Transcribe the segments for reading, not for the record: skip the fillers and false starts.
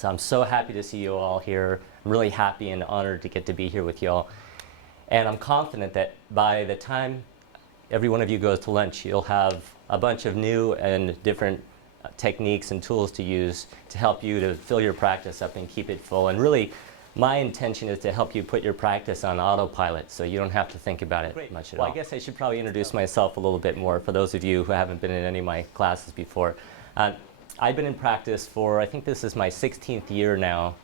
So I'm so happy to see you all here. I'm really happy and honored to get to be here with you all. And I'm confident that by the time every one of you goes to lunch, you'll have a bunch of new and different techniques and tools to use to help you to fill your practice up and keep it full. And really, my intention is to help you put your practice on autopilot so you don't have to think about it much at all. I guess I should probably introduce myself a little bit more for those of you who haven't been in any of my classes before. I've been in practice for, I think this is my 16th year now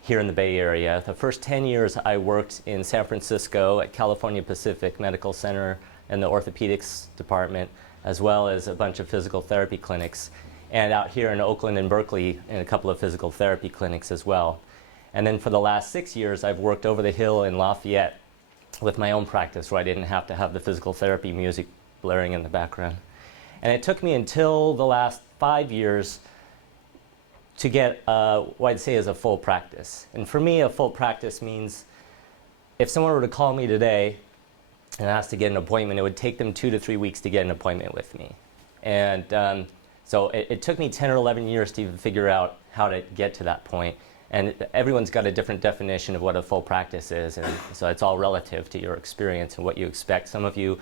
here in the Bay Area. The first 10 years I worked in San Francisco at California Pacific Medical Center in the orthopedics department, as well as a bunch of physical therapy clinics, and out here in Oakland and Berkeley in a couple of physical therapy clinics as well. And then for the last 6 years, I've worked over the hill in Lafayette with my own practice where I didn't have to have the physical therapy music blaring in the background. And it took me until the last 5 years to get what I'd say is a full practice. And for me, a full practice means if someone were to call me today and ask to get an appointment, it would take them 2 to 3 weeks to get an appointment with me. And so it took me 10 or 11 years to even figure out how to get to that point. And everyone's got a different definition of what a full practice is, and so it's all relative to your experience and what you expect. Some of you,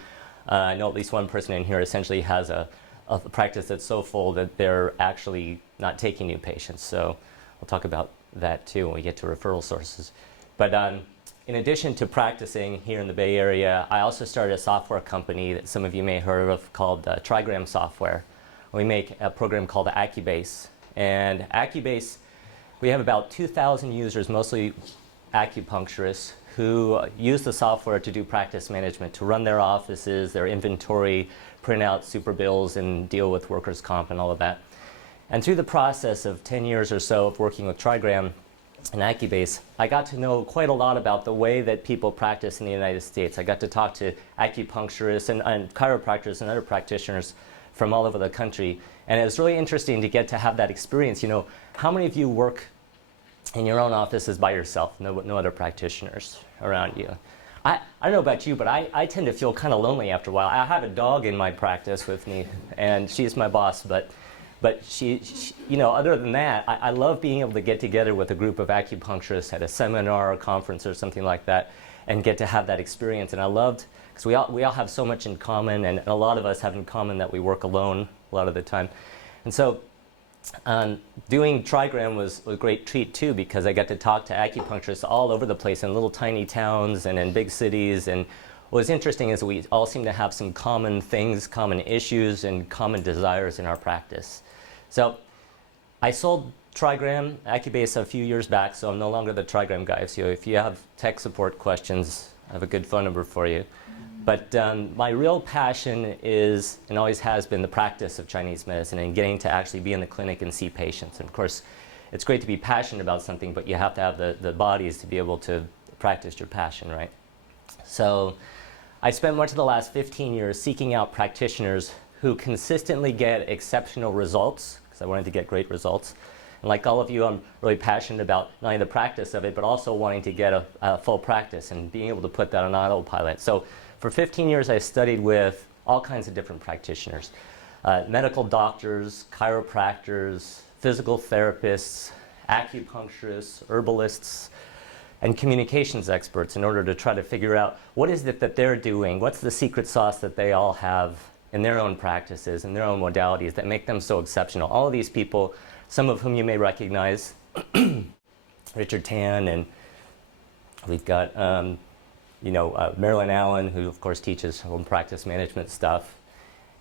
I know at least one person in here essentially has a practice that's so full that they're actually not taking new patients. So we'll talk about that too when we get to referral sources. But in addition to practicing here in the Bay Area, I also started a software company that some of you may have heard of called Trigram Software. We make a program called Accubase. And Accubase, we have about 2,000 users, mostly acupuncturists, who use the software to do practice management, to run their offices, their inventory, print out super bills, and deal with workers' comp and all of that. And through the process of 10 years or so of working with Trigram and Accubase, I got to know quite a lot about the way that people practice in the United States. I got to talk to acupuncturists and chiropractors and other practitioners from all over the country. And it was really interesting to get to have that experience. You know, how many of you work in your own offices by yourself, no other practitioners around you? I don't know about you, but I tend to feel kind of lonely after a while. I have a dog in my practice with me, and she's my boss, but she you know, other than that, I love being able to get together with a group of acupuncturists at a seminar or conference or something like that and get to have that experience. And I loved, because we all have so much in common, and a lot of us have in common that we work alone a lot of the time. And so doing Trigram was a great treat too, because I got to talk to acupuncturists all over the place in little tiny towns and in big cities. And what was interesting is we all seem to have some common things, common issues, and common desires in our practice. So I sold Trigram Accubase a few years back, so I'm no longer the Trigram guy. So if you have tech support questions, I have a good phone number for you. But my real passion is, and always has been, the practice of Chinese medicine and getting to actually be in the clinic and see patients. And of course, it's great to be passionate about something, but you have to have the bodies to be able to practice your passion, right? So I spent much of the last 15 years seeking out practitioners who consistently get exceptional results, because I wanted to get great results. And like all of you, I'm really passionate about not only the practice of it, but also wanting to get a full practice and being able to put that on autopilot. So for 15 years, I studied with all kinds of different practitioners, medical doctors, chiropractors, physical therapists, acupuncturists, herbalists, and communications experts in order to try to figure out what is it that they're doing, what's the secret sauce that they all have in their own practices and their own modalities that make them so exceptional. All of these people, some of whom you may recognize, Richard Tan, and we've got Marilyn Allen, who of course teaches home practice management stuff,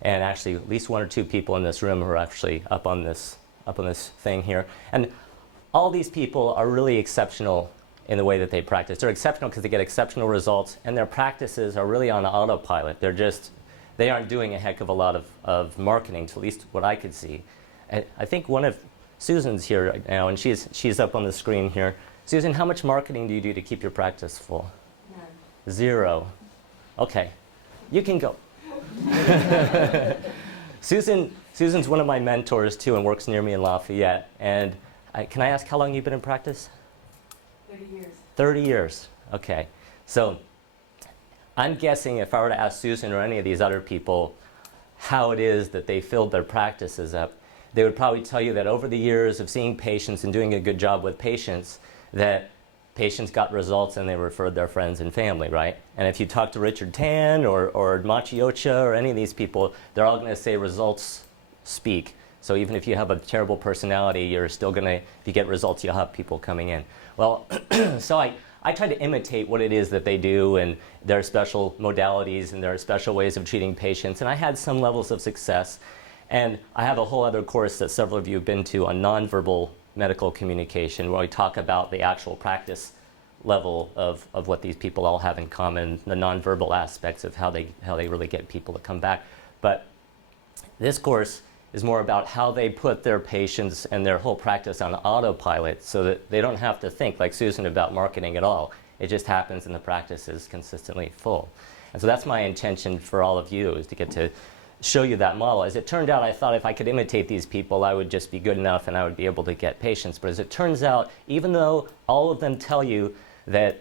and actually at least 1 or 2 people in this room who are actually up on this thing here. And all these people are really exceptional in the way that they practice. They're exceptional because they get exceptional results, and their practices are really on autopilot. They aren't doing a heck of a lot of marketing, to at least what I could see. And I think one of Susan's here right now, and she's up on the screen here. Susan, how much marketing do you do to keep your practice full? None. 0. Okay, you can go. Susan's one of my mentors too, and works near me in Lafayette. And can I ask how long you've been in practice? 30 years. 30 years. Okay. So I'm guessing if I were to ask Susan or any of these other people how it is that they filled their practices up, they would probably tell you that over the years of seeing patients and doing a good job with patients, that patients got results and they referred their friends and family, right? And if you talk to Richard Tan or Machiocha or any of these people, they're all going to say results speak. So even if you have a terrible personality, you're still going to, if you get results, you'll have people coming in. Well, so I try to imitate what it is that they do and their special modalities and their special ways of treating patients. And I had some levels of success. And I have a whole other course that several of you have been to on nonverbal medical communication, where we talk about the actual practice level of what these people all have in common, the nonverbal aspects of how they really get people to come back. But this course is more about how they put their patients and their whole practice on autopilot so that they don't have to think, like Susan, about marketing at all. It just happens and the practice is consistently full. And so that's my intention for all of you, is to get to show you that model. As it turned out, I thought if I could imitate these people, I would just be good enough and I would be able to get patients. But as it turns out, even though all of them tell you that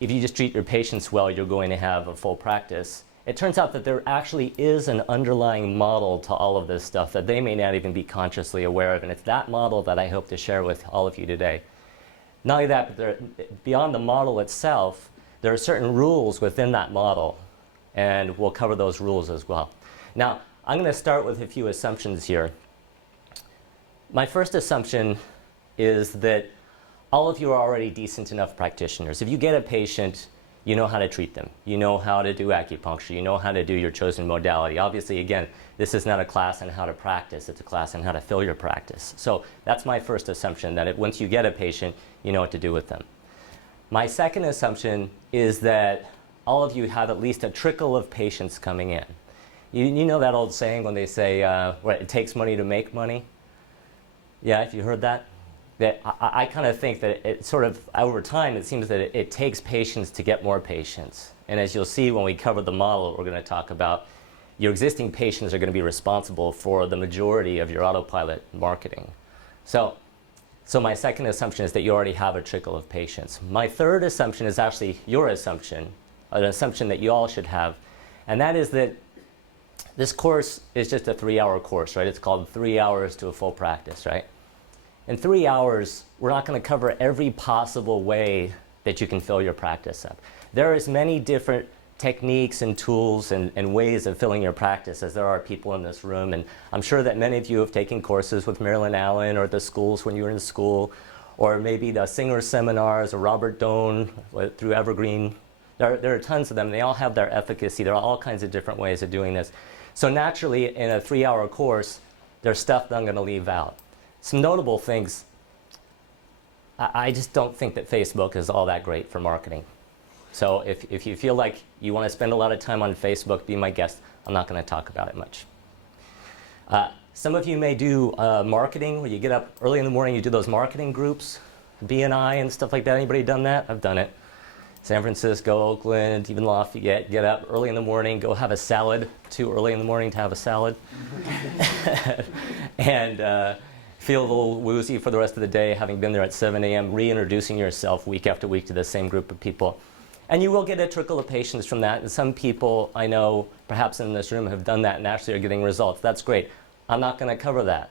if you just treat your patients well, you're going to have a full practice, it turns out that there actually is an underlying model to all of this stuff that they may not even be consciously aware of. And it's that model that I hope to share with all of you today. Not only that, but beyond the model itself, there are certain rules within that model. And we'll cover those rules as well. Now, I'm going to start with a few assumptions here. My first assumption is that all of you are already decent enough practitioners. If you get a patient, you know how to treat them. You know how to do acupuncture. You know how to do your chosen modality. Obviously, again, this is not a class on how to practice. It's a class on how to fill your practice. So that's my first assumption, that once you get a patient, you know what to do with them. My second assumption is that all of you have at least a trickle of patients coming in. You know that old saying when they say, it takes money to make money? Yeah, if you heard that? That I kind of think that it sort of, over time, it seems that it takes patients to get more patients. And as you'll see when we cover the model we're going to talk about, your existing patients are going to be responsible for the majority of your autopilot marketing. So my second assumption is that you already have a trickle of patients. My third assumption is actually your assumption, an assumption that you all should have, and that is that this course is just a 3-hour course, right? It's called 3 hours to a full practice, right? In 3 hours, we're not going to cover every possible way that you can fill your practice up. There are as many different techniques and tools and ways of filling your practice as there are people in this room. And I'm sure that many of you have taken courses with Marilyn Allen or the schools when you were in school, or maybe the Singer seminars or Robert Doan through Evergreen. There are tons of them. They all have their efficacy. There are all kinds of different ways of doing this. So naturally, in a 3-hour course, there's stuff that I'm going to leave out. Some notable things, I just don't think that Facebook is all that great for marketing. So if you feel like you want to spend a lot of time on Facebook, be my guest. I'm not going to talk about it much. Some of you may do marketing, where you get up early in the morning, you do those marketing groups, BNI and stuff like that. Anybody done that? I've done it. San Francisco, Oakland, even Lafayette, get up early in the morning, go have a salad, too early in the morning to have a salad. And feel a little woozy for the rest of the day, having been there at 7 a.m., reintroducing yourself week after week to the same group of people. And you will get a trickle of patients from that. And some people I know, perhaps in this room, have done that and actually are getting results. That's great. I'm not going to cover that.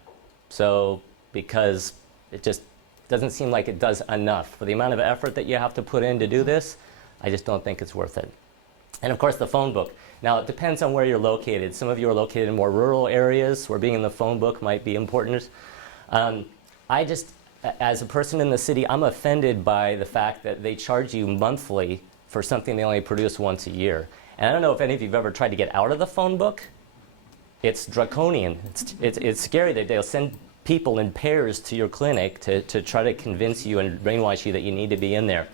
So, because it just doesn't seem like it does enough. For the amount of effort that you have to put in to do this, I just don't think it's worth it. And of course, the phone book. Now, it depends on where you're located. Some of you are located in more rural areas where being in the phone book might be important. I just, as a person in the city, I'm offended by the fact that they charge you monthly for something they only produce once a year. And I don't know if any of you have ever tried to get out of the phone book. It's draconian. It's scary that they'll send people in pairs to your clinic to try to convince you and brainwash you that you need to be in there.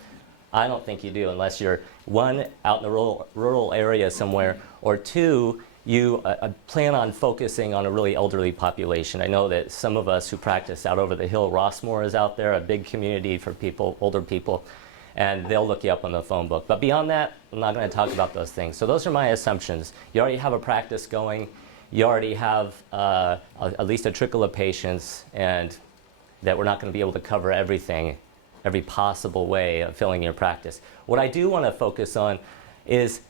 I don't think you do, unless you're, one, out in the rural area somewhere, or two, you plan on focusing on a really elderly population. I know that some of us who practice out over the hill, Rossmore is out there, a big community for people, older people, and they'll look you up on the phone book. But beyond that, I'm not going to talk about those things. So those are my assumptions. You already have a practice going. You already have at least a trickle of patients, and that we're not going to be able to cover everything, every possible way of filling your practice. What I do want to focus on is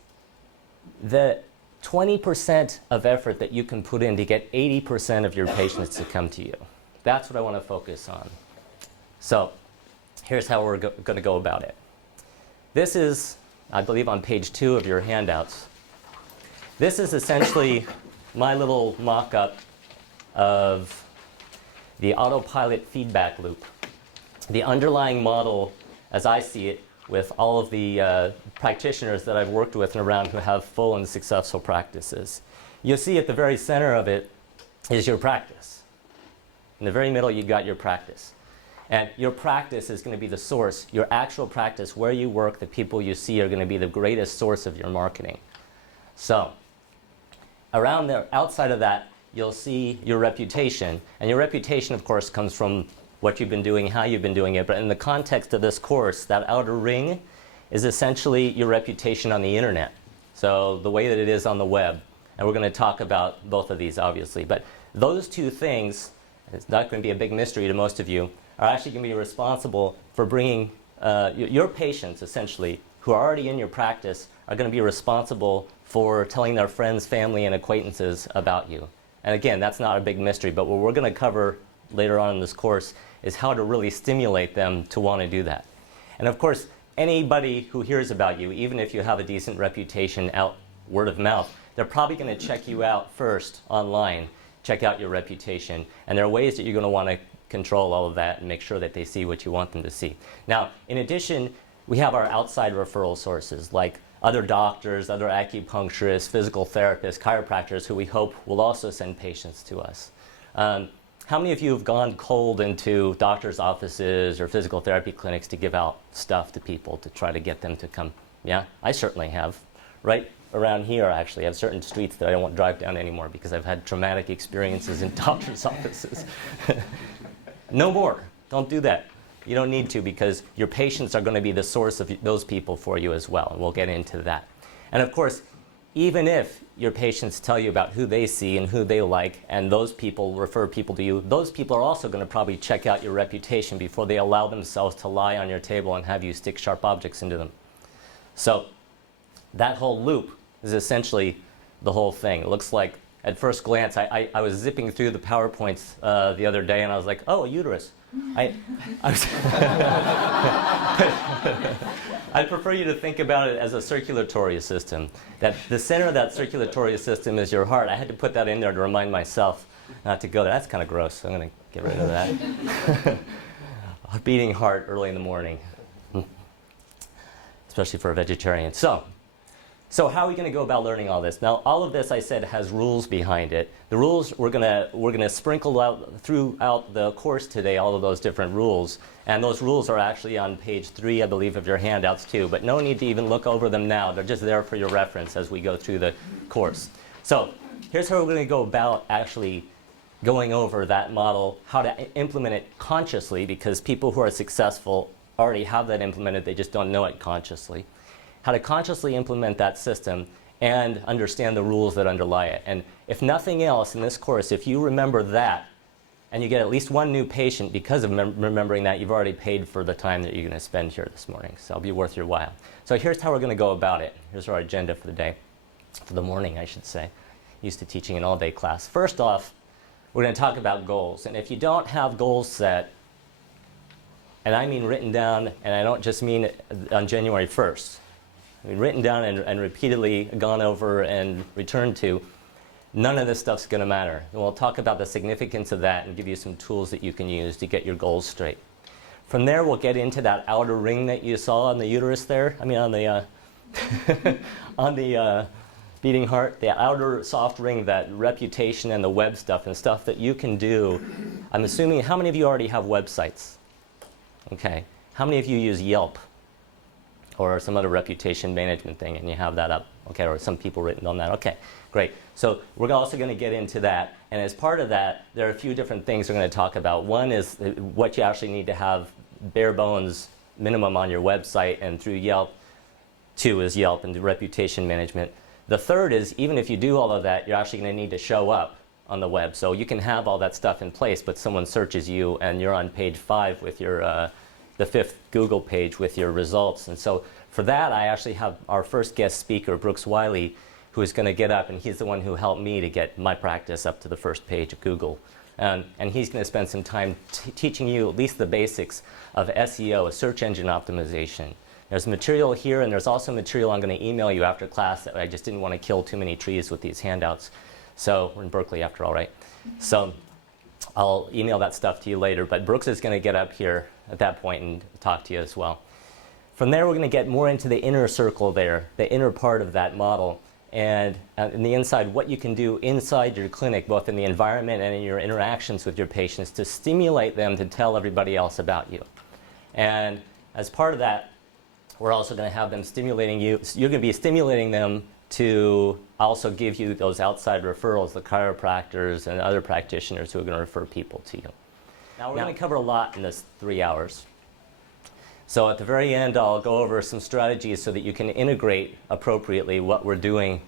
that 20% of effort that you can put in to get 80% of your patients to come to you. That's what I want to focus on. So here's how we're going to go about it. This is, I believe, on page 2 of your handouts. This is essentially my little mock-up of the autopilot feedback loop. The underlying model, as I see it, with all of the practitioners that I've worked with and around who have full and successful practices. You'll see at the very center of it is your practice. In the very middle, you've got your practice. And your practice is going to be the source. Your actual practice, where you work, the people you see are going to be the greatest source of your marketing. So around there, outside of that, you'll see your reputation. And your reputation, of course, comes from what you've been doing, how you've been doing it. But in the context of this course, that outer ring is essentially your reputation on the internet. So the way that it is on the web. And we're going to talk about both of these, obviously. But those two things, it's not going to be a big mystery to most of you, are actually going to be responsible for bringing your patients, essentially, who are already in your practice, are going to be responsible for telling their friends, family, and acquaintances about you. And again, that's not a big mystery, but what we're going to cover later on in this course is how to really stimulate them to want to do that. And of course, anybody who hears about you, even if you have a decent reputation out word of mouth, they're probably going to check you out first online, check out your reputation. And there are ways that you're going to want to control all of that and make sure that they see what you want them to see. Now, in addition, we have our outside referral sources like other doctors, other acupuncturists, physical therapists, chiropractors who we hope will also send patients to us. How many of you have gone cold into doctors' offices or physical therapy clinics to give out stuff to people to try to get them to come? Yeah, I certainly have. Right around here, actually, I have certain streets that I don't want to drive down anymore because I've had traumatic experiences in doctors' offices. No more. Don't do that. You don't need to, because your patients are going to be the source of those people for you as well, and we'll get into that. And of course, even if your patients tell you about who they see and who they like, and those people refer people to you, those people are also going to probably check out your reputation before they allow themselves to lie on your table and have you stick sharp objects into them. So that whole loop is essentially the whole thing. It looks like, at first glance, I was zipping through the PowerPoints the other day, and I was like, oh, a uterus. I'd prefer you to think about it as a circulatory system. That the center of that circulatory system is your heart. I had to put that in there to remind myself not to go there. That's kind of gross, so I'm going to get rid of that. A beating heart early in the morning, especially for a vegetarian. So how are we going to go about learning all this? Now, all of this, I said, has rules behind it. The rules, we're gonna sprinkle out throughout the course today, all of those different rules. And those rules are actually on page 3, I believe, of your handouts too. But no need to even look over them now. They're just there for your reference as we go through the course. So here's how we're going to go about actually going over that model, how to implement it consciously, because people who are successful already have that implemented. They just don't know it consciously. How to consciously implement that system and understand the rules that underlie it. And if nothing else in this course, if you remember that, and you get at least one new patient because of remembering that, you've already paid for the time that you're going to spend here this morning. So it'll be worth your while. So here's how we're going to go about it. Here's our agenda for the day, for the morning, I should say. Used to teaching an all-day class. First off, we're going to talk about goals. And if you don't have goals set, and I mean written down, and I don't just mean on January 1st, I mean, written down and repeatedly gone over and returned to, none of this stuff's going to matter. And we'll talk about the significance of that and give you some tools that you can use to get your goals straight. From there, we'll get into that outer ring that you saw on the uterus there. I mean, on the on the beating heart, the outer soft ring, that reputation and the web stuff and stuff that you can do. I'm assuming, how many of you already have websites? Okay. How many of you use Yelp or some other reputation management thing, and you have that up? Okay, or some people written on that. Okay, great. So we're also going to get into that. And as part of that, there are a few different things we're going to talk about. One is what you actually need to have bare bones minimum on your website and through Yelp. 2 is Yelp and the reputation management. The third is, even if you do all of that, you're actually going to need to show up on the web. So you can have all that stuff in place, but someone searches you and you're on page 5 with your the 5th Google page with your results. And so for that, I actually have our first guest speaker, Brooks Wiley, who is going to get up, and he's the one who helped me to get my practice up to the first page of Google. And he's going to spend some time teaching you at least the basics of SEO, search engine optimization. There's material here, and there's also material I'm going to email you after class that I just didn't want to kill too many trees with these handouts. So we're in Berkeley after all, right? So I'll email that stuff to you later, but Brooks is going to get up here at that point and talk to you as well. From there, we're going to get more into the inner circle there, the inner part of that model, and in the inside, what you can do inside your clinic, both in the environment and in your interactions with your patients, to stimulate them to tell everybody else about you. And as part of that, we're also going to have them stimulating you. You're going to be stimulating them to also give you those outside referrals, the chiropractors and other practitioners who are going to refer people to you. Now, we're going to cover a lot in this 3 hours. So at the very end, I'll go over some strategies so that you can integrate appropriately what we're doing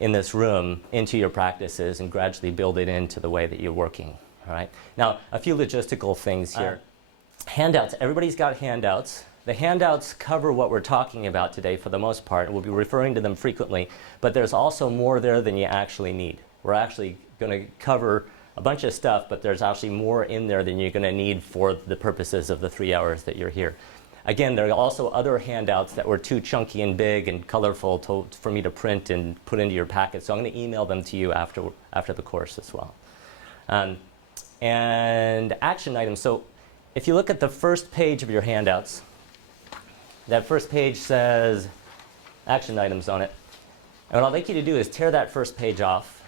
in this room into your practices and gradually build it into the way that you're working. All right. Now, a few logistical things here. Handouts. Everybody's got handouts. The handouts cover what we're talking about today for the most part. We'll be referring to them frequently, but there's also more there than you actually need. We're actually going to cover a bunch of stuff, but there's actually more in there than you're going to need for the purposes of the 3 hours that you're here. Again, there are also other handouts that were too chunky and big and colorful for me to print and put into your packet, so I'm going to email them to you after the course as well. And action items. So if you look at the first page of your handouts, that first page says action items on it. And what I'd like you to do is tear that first page off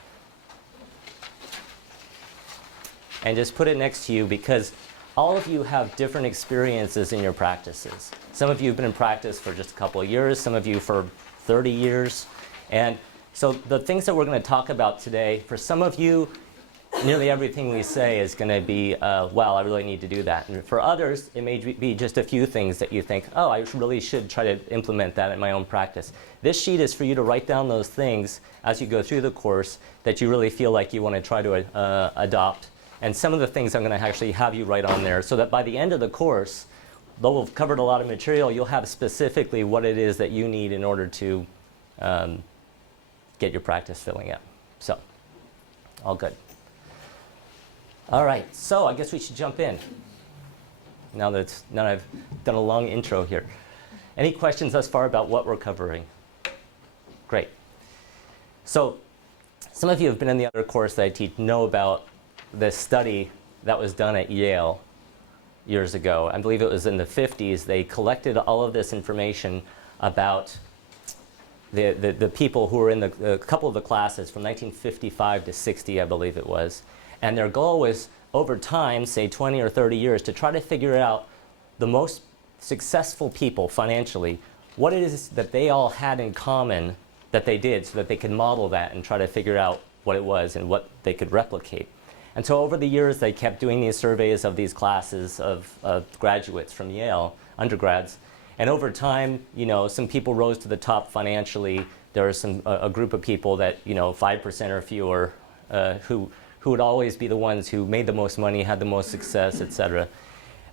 and just put it next to you, because all of you have different experiences in your practices. Some of you have been in practice for just a couple of years, some of you for 30 years. And so the things that we're going to talk about today, for some of you, nearly everything we say is going to be, wow, I really need to do that. And for others, it may be just a few things that you think, oh, I really should try to implement that in my own practice. This sheet is for you to write down those things as you go through the course that you really feel like you want to try to adopt. And some of the things I'm going to actually have you write on there, so that by the end of the course, though we've covered a lot of material, you'll have specifically what it is that you need in order to get your practice filling up. So, all good. All right, so I guess we should jump in. Now I've done a long intro here. Any questions thus far about what we're covering? Great. So, some of you have been in the other course that I teach know about this study that was done at Yale years ago. I believe it was in the 50s. They collected all of this information about the people who were in a couple of the classes from 1955 to 60, I believe it was. And their goal was, over time, say 20 or 30 years, to try to figure out the most successful people financially, what it is that they all had in common that they did, so that they could model that and try to figure out what it was and what they could replicate. And so over the years, they kept doing these surveys of these classes of graduates from Yale, undergrads. And over time, you know, some people rose to the top financially. There was a group of people that, you know, 5% or fewer, who would always be the ones who made the most money, had the most success, et cetera.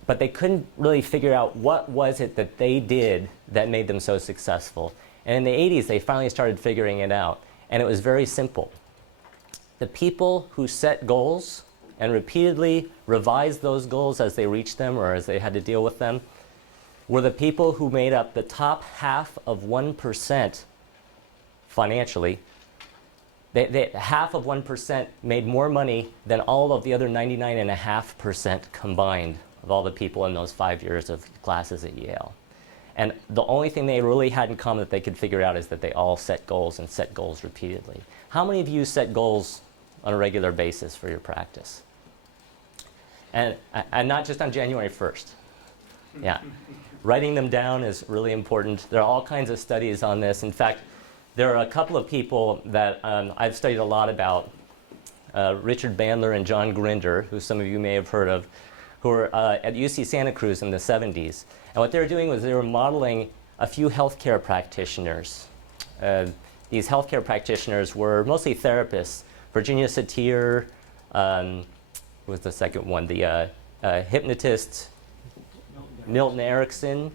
But they couldn't really figure out what was it that they did that made them so successful. And in the 80s, they finally started figuring it out. And it was very simple. The people who set goals and repeatedly revised those goals as they reached them or as they had to deal with them were the people who made up the top half of 1% financially. Half of 1% made more money than all of the other 99.5% combined of all the people in those 5 years of classes at Yale. And the only thing they really had in common that they could figure out is that they all set goals and set goals repeatedly. How many of you set goals on a regular basis for your practice? And not just on January 1st. Yeah. Writing them down is really important. There are all kinds of studies on this. In fact, there are a couple of people that I've studied a lot about, Richard Bandler and John Grinder, who some of you may have heard of, who were at UC Santa Cruz in the 70s. And what they were doing was they were modeling a few healthcare practitioners. These healthcare practitioners were mostly therapists. Virginia Satir, who was the second one? The hypnotist, Milton Erickson,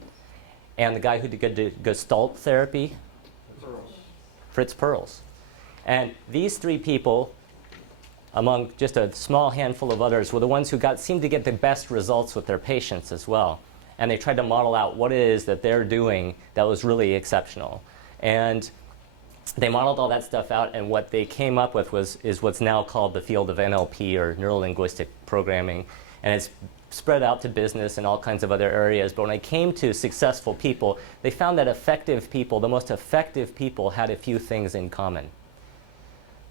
and the guy who did Gestalt therapy, Fritz Perls. And these 3 people, among just a small handful of others, were the ones who seemed to get the best results with their patients as well. And they tried to model out what it is that they're doing that was really exceptional. And they modeled all that stuff out, and what they came up with is what's now called the field of NLP, or neuro-linguistic programming. And it's spread out to business and all kinds of other areas. But when it came to successful people, they found that effective people, the most effective people, had a few things in common.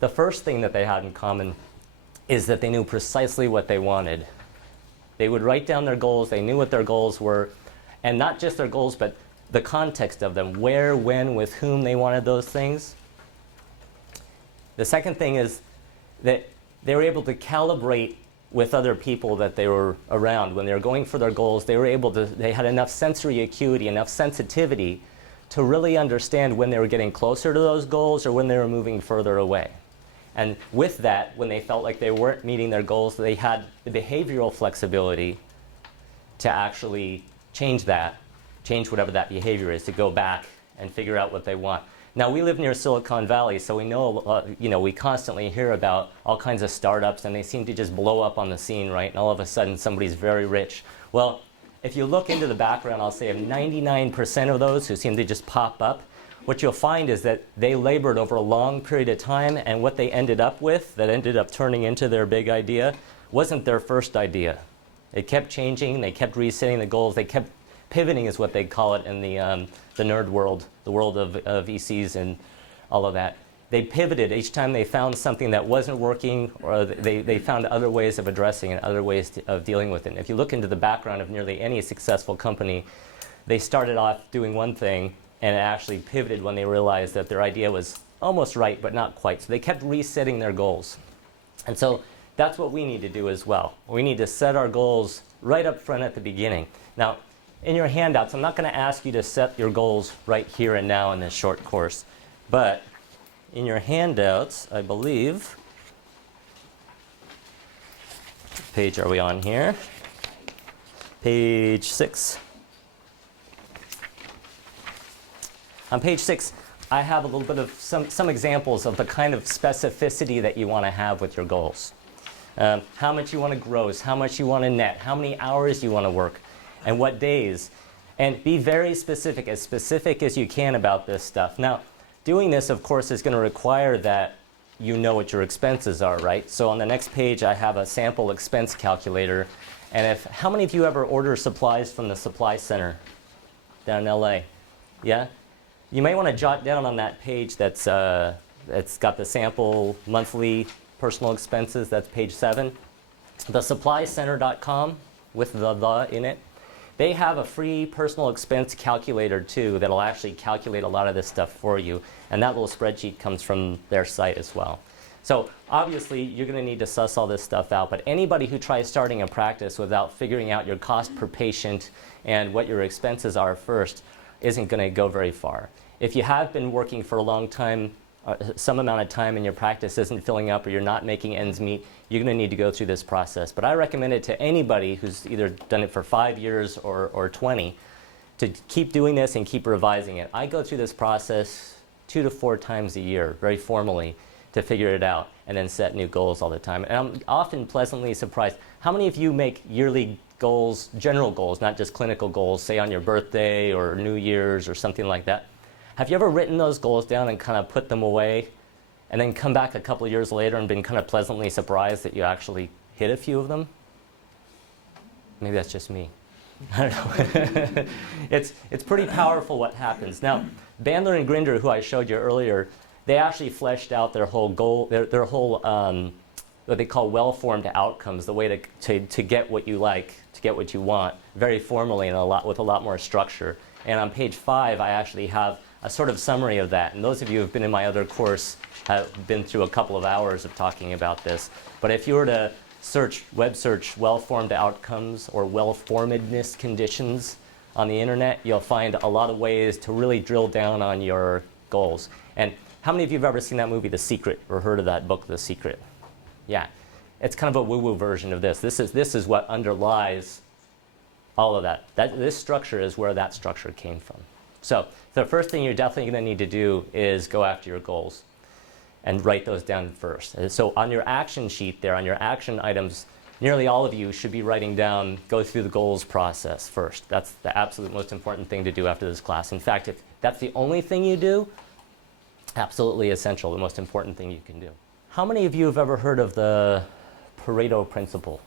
The first thing that they had in common is that they knew precisely what they wanted. They would write down their goals, they knew what their goals were, and not just their goals, but the context of them, where, when, with whom they wanted those things. The second thing is that they were able to calibrate with other people that they were around. When they were going for their goals, they had enough sensory acuity, enough sensitivity to really understand when they were getting closer to those goals or when they were moving further away. And with that, when they felt like they weren't meeting their goals, they had the behavioral flexibility to actually change whatever that behavior is, to go back and figure out what they want. Now, we live near Silicon Valley, so we know, we constantly hear about all kinds of startups, and they seem to just blow up on the scene, right? And all of a sudden, somebody's very rich. Well, if you look into the background, I'll say of 99% of those who seem to just pop up, what you'll find is that they labored over a long period of time, and what they ended up with, that ended up turning into their big idea, wasn't their first idea. It kept changing, they kept resetting the goals, they kept pivoting, is what they call it in the nerd world, the world of VCs and all of that. They pivoted each time they found something that wasn't working, or they found other ways of addressing it, other ways of dealing with it. And if you look into the background of nearly any successful company, they started off doing one thing, and it actually pivoted when they realized that their idea was almost right, but not quite. So they kept resetting their goals. And so that's what we need to do as well. We need to set our goals right up front at the beginning. Now, in your handouts, I'm not going to ask you to set your goals right here and now in this short course, but in your handouts, I believe, what page are we on here? Page 6. On page 6, I have a little bit of some examples of the kind of specificity that you want to have with your goals. How much you want to gross, how much you want to net, how many hours you want to work, and what days. And be very specific as you can about this stuff. Now, doing this, of course, is going to require that you know what your expenses are, right? So on the next page, I have a sample expense calculator. And how many of you ever order supplies from the supply center down in LA? Yeah? You may want to jot down on that page that's got the sample monthly personal expenses. That's page 7. Thesupplycenter.com with the in it. They have a free personal expense calculator too that'll actually calculate a lot of this stuff for you. And that little spreadsheet comes from their site as well. So obviously you're going to need to suss all this stuff out. But anybody who tries starting a practice without figuring out your cost per patient and what your expenses are first isn't going to go very far. If you have been working for a long time, some amount of time and your practice isn't filling up or you're not making ends meet, you're going to need to go through this process. But I recommend it to anybody who's either done it for 5 years or 20 to keep doing this and keep revising it. I go through this process 2 to 4 times a year, very formally, to figure it out and then set new goals all the time. And I'm often pleasantly surprised. How many of you make yearly goals, general goals, not just clinical goals, say on your birthday or New Year's or something like that? Have you ever written those goals down and kind of put them away and then come back a couple of years later and been kind of pleasantly surprised that you actually hit a few of them? Maybe that's just me. I don't know. It's pretty powerful what happens. Now, Bandler and Grinder, who I showed you earlier, they actually fleshed out their whole goal, their whole what they call well-formed outcomes, the way to get what you like, to get what you want, very formally and with a lot more structure. And on page 5, I actually have a sort of summary of that. And those of you who have been in my other course have been through a couple of hours of talking about this. But if you were to web search well-formed outcomes or well-formedness conditions on the internet, you'll find a lot of ways to really drill down on your goals. And how many of you have ever seen that movie, The Secret, or heard of that book, The Secret? Yeah, it's kind of a woo-woo version of this. This is what underlies all of that. This structure is where that structure came from. So the first thing you're definitely going to need to do is go after your goals. and write those down first. And so on your action sheet there, on your action items, nearly all of you should be writing down, go through the goals process first. That's the absolute most important thing to do after this class. In fact, if that's the only thing you do, absolutely essential, the most important thing you can do. How many of you have ever heard of the Pareto principle?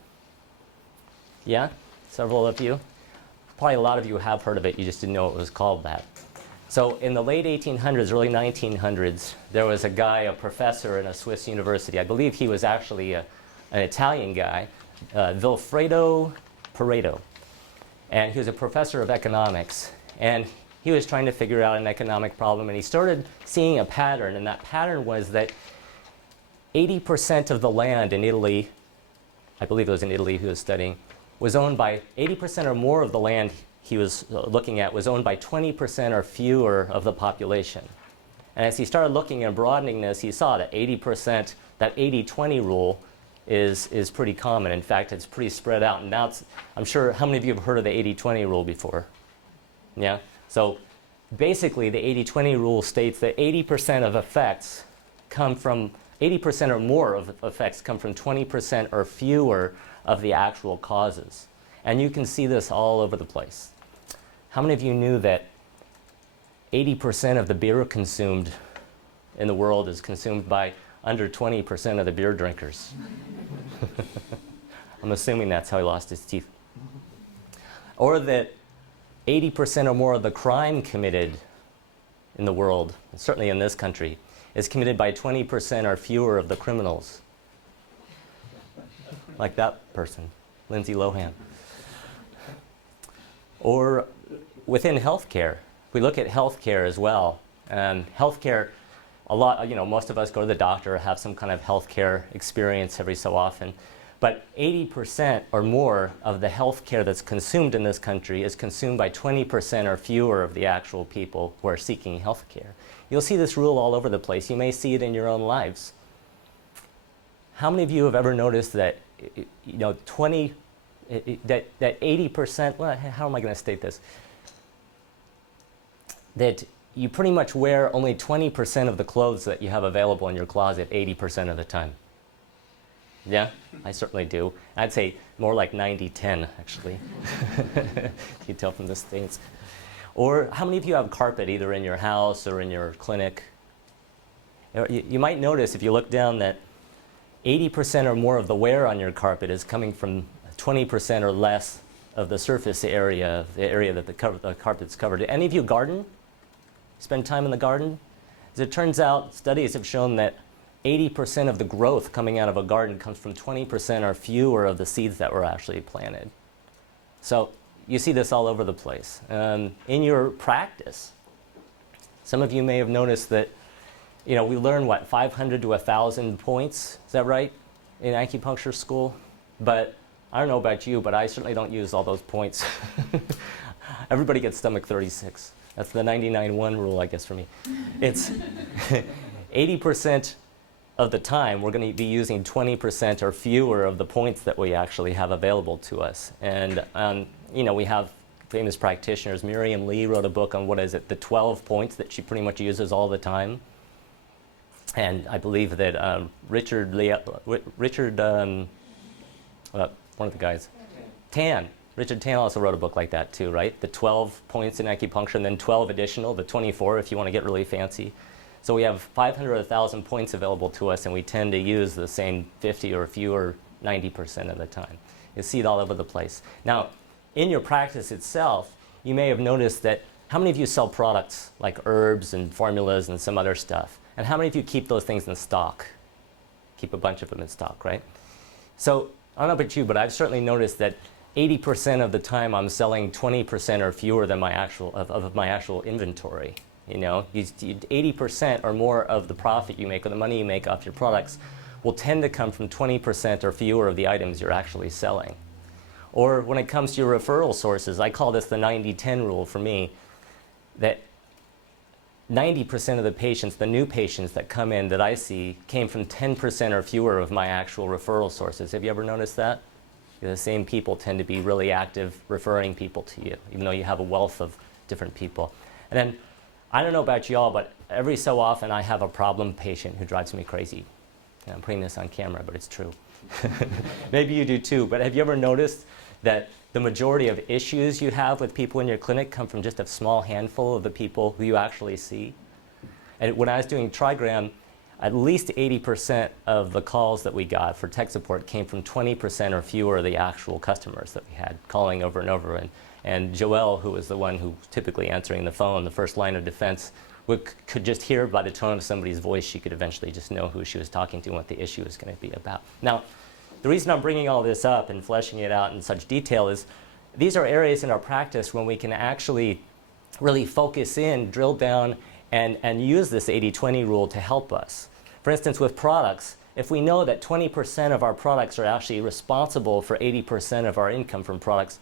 Yeah? Several of you? Probably a lot of you have heard of it, you just didn't know it was called that. So in the late 1800s, early 1900s, there was a guy, a professor in a Swiss university. I believe he was actually an Italian guy, Vilfredo Pareto. And he was a professor of economics. And he was trying to figure out an economic problem, and he started seeing a pattern, and that pattern was that 80% of the land in Italy, I believe it was in Italy he was studying, was owned by 80% or more of the land he was looking at was owned by 20% or fewer of the population. And as he started looking and broadening this, he saw that 80%, that 80-20 rule is pretty common. In fact, it's pretty spread out. And now I'm sure, how many of you have heard of the 80-20 rule before? Yeah? So basically, the 80-20 rule states that 80% of effects come from, 80% or more of effects come from 20% or fewer of the actual causes. And you can see this all over the place. How many of you knew that 80% of the beer consumed in the world is consumed by under 20% of the beer drinkers? I'm assuming that's how he lost his teeth. Or that 80% or more of the crime committed in the world, certainly in this country, is committed by 20% or fewer of the criminals. Like that person, Lindsay Lohan. Or within healthcare, we look at healthcare as well. Healthcare, most of us go to the doctor or have some kind of healthcare experience every so often. But 80% or more of the healthcare that's consumed in this country is consumed by 20% or fewer of the actual people who are seeking healthcare. You'll see this rule all over the place. You may see it in your own lives. How many of you have ever noticed that, that 80%, well, how am I going to state this? That you pretty much wear only 20% of the clothes that you have available in your closet 80% of the time. Yeah, I certainly do. I'd say more like 90-10, actually. You can tell from the stains. Or how many of you have carpet either in your house or in your clinic? You might notice if you look down that 80% or more of the wear on your carpet is coming from 20% or less of the surface area, the area that the carpet's covered. Any of you garden? Spend time in the garden? As it turns out, studies have shown that 80% of the growth coming out of a garden comes from 20% or fewer of the seeds that were actually planted. So you see this all over the place. In your practice, some of you may have noticed that, we learn, 500 to 1,000 points, is that right, in acupuncture school? But I don't know about you, but I certainly don't use all those points. Everybody gets stomach 36. That's the 99-1 rule, I guess, for me. It's 80% of the time, we're going to be using 20% or fewer of the points that we actually have available to us. And, we have famous practitioners. Miriam Lee wrote a book on, the 12 points that she pretty much uses all the time. And I believe that Richard, one of the guys, Richard Tan also wrote a book like that too, right? The 12 points in acupuncture and then 12 additional, the 24 if you want to get really fancy. So we have 500 or 1,000 points available to us, and we tend to use the same 50 or fewer 90% of the time. You see it all over the place. Now, in your practice itself, you may have noticed that how many of you sell products like herbs and formulas and some other stuff? And how many of you keep those things in stock? Keep a bunch of them in stock, right? So I don't know about you, but I've certainly noticed that 80% of the time I'm selling 20% or fewer than my actual inventory. 80% or more of the profit you make or the money you make off your products will tend to come from 20% or fewer of the items you're actually selling. Or when it comes to your referral sources, I call this the 90-10 rule for me, that 90% of the patients, the new patients that come in that I see, came from 10% or fewer of my actual referral sources. Have you ever noticed that? The same people tend to be really active referring people to you, even though you have a wealth of different people. And then I don't know about y'all, but every so often I have a problem patient who drives me crazy. And I'm putting this on camera, but it's true. Maybe you do too, but have you ever noticed that the majority of issues you have with people in your clinic come from just a small handful of the people who you actually see? And when I was doing Trigram, at least 80% of the calls that we got for tech support came from 20% or fewer of the actual customers that we had calling over and over. And Joelle, who was the one who typically answering the phone, the first line of defense, could just hear by the tone of somebody's voice, she could eventually just know who she was talking to and what the issue was going to be about. Now, the reason I'm bringing all this up and fleshing it out in such detail is these are areas in our practice when we can actually really focus in, drill down, and use this 80-20 rule to help us. For instance, with products, if we know that 20% of our products are actually responsible for 80% of our income from products,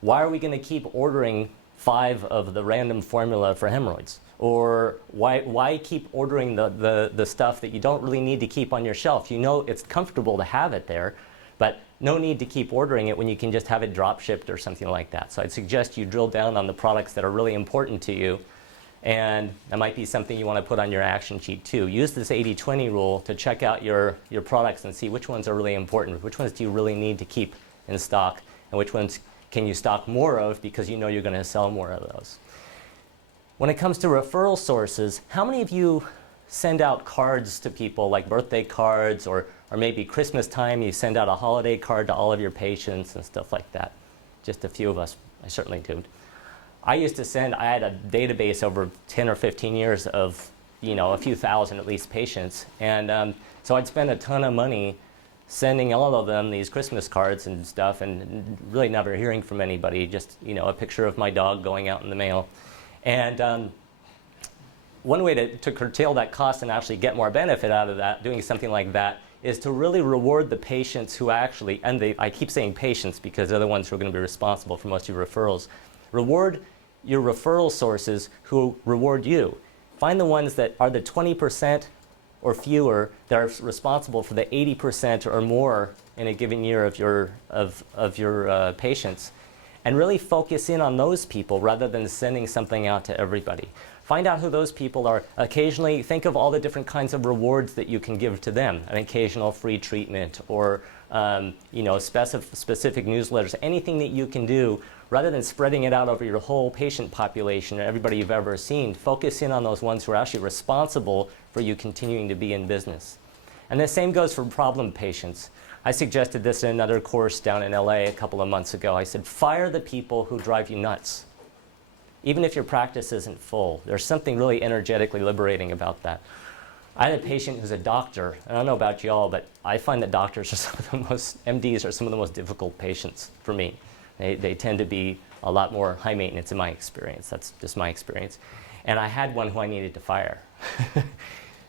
why are we going to keep ordering 5 of the random formula for hemorrhoids? Or why keep ordering the stuff that you don't really need to keep on your shelf? You know it's comfortable to have it there, but no need to keep ordering it when you can just have it drop shipped or something like that. So I'd suggest you drill down on the products that are really important to you, and that might be something you want to put on your action sheet too. Use this 80-20 rule to check out your products and see which ones are really important, which ones do you really need to keep in stock, and which ones can you stock more of because you know you're going to sell more of those. When it comes to referral sources, how many of you send out cards to people, like birthday cards, or maybe Christmas time you send out a holiday card to all of your patients and stuff like that? Just a few of us, I certainly do. I had a database over 10 or 15 years of, a few thousand at least patients, and so I'd spend a ton of money sending all of them these Christmas cards and stuff, and really never hearing from anybody, just, a picture of my dog going out in the mail. And one way to curtail that cost and actually get more benefit out of that, doing something like that, is to really reward the patients who actually, and I keep saying patients because they're the ones who are going to be responsible for most of your referrals. Reward your referral sources who reward you. Find the ones that are the 20% or fewer that are responsible for the 80% or more in a given year of your patients. And really focus in on those people rather than sending something out to everybody. Find out who those people are. Occasionally, think of all the different kinds of rewards that you can give to them. An occasional free treatment or specific newsletters, anything that you can do. Rather than spreading it out over your whole patient population or everybody you've ever seen, focus in on those ones who are actually responsible for you continuing to be in business. And the same goes for problem patients. I suggested this in another course down in LA a couple of months ago. I said, fire the people who drive you nuts. Even if your practice isn't full, there's something really energetically liberating about that. I had a patient who's a doctor. I don't know about y'all, but I find that doctors are MDs are some of the most difficult patients for me. They tend to be a lot more high maintenance in my experience. That's just my experience. And I had one who I needed to fire.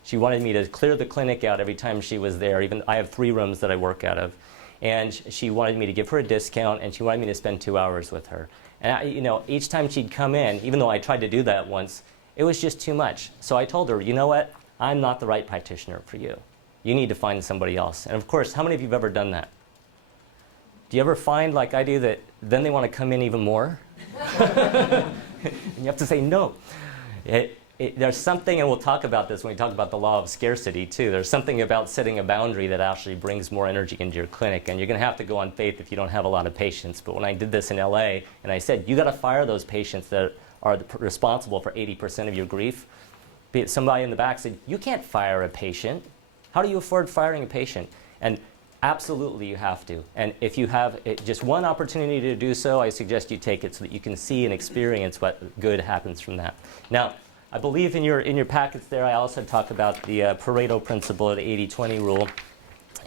She wanted me to clear the clinic out every time she was there. Even I have 3 rooms that I work out of. And she wanted me to give her a discount, and she wanted me to spend 2 hours with her. And each time she'd come in, even though I tried to do that once, it was just too much. So I told her, you know what? I'm not the right practitioner for you. You need to find somebody else. And of course, how many of you have ever done that? Do you ever find, like I do, that then they want to come in even more? And you have to say no. There's something, and we'll talk about this when we talk about the law of scarcity too, there's something about setting a boundary that actually brings more energy into your clinic, and you're going to have to go on faith if you don't have a lot of patients. But when I did this in LA, and I said, you got to fire those patients that are responsible for 80% of your grief, somebody in the back said, you can't fire a patient. How do you afford firing a patient? And absolutely you have to. And if you have just one opportunity to do so, I suggest you take it so that you can see and experience what good happens from that. Now, I believe in your packets there, I also talk about the Pareto principle, the 80-20 rule,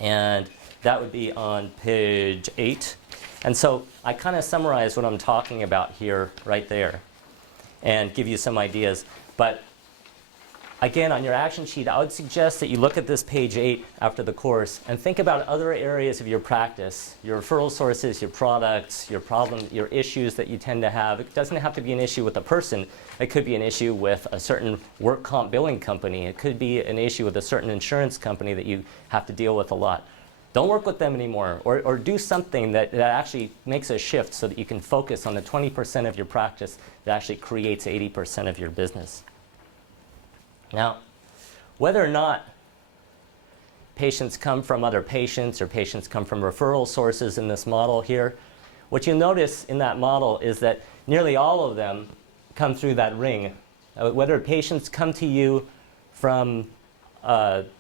and that would be on page 8. And so I kind of summarize what I'm talking about here, right there, and give you some ideas. But again, on your action sheet, I would suggest that you look at this page 8 after the course and think about other areas of your practice, your referral sources, your products, your problem, your issues that you tend to have. It doesn't have to be an issue with a person. It could be an issue with a certain work comp billing company. It could be an issue with a certain insurance company that you have to deal with a lot. Don't work with them anymore, or do something that actually makes a shift so that you can focus on the 20% of your practice that actually creates 80% of your business. Now, whether or not patients come from other patients or patients come from referral sources in this model here, what you'll notice in that model is that nearly all of them come through that ring. Whether patients come to you from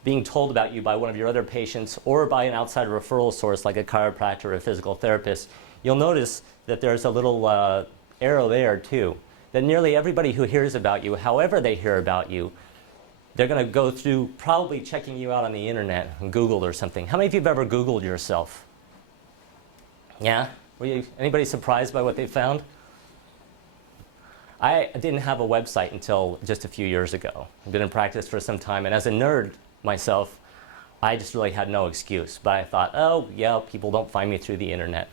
being told about you by one of your other patients or by an outside referral source like a chiropractor or a physical therapist, you'll notice that there's a little arrow there too. That nearly everybody who hears about you, however they hear about you, they're going to go through probably checking you out on the internet, on Google or something. How many of you have ever Googled yourself? Yeah? Anybody surprised by what they found? I didn't have a website until just a few years ago. I've been in practice for some time, and as a nerd myself, I just really had no excuse. But I thought, oh, yeah, people don't find me through the internet.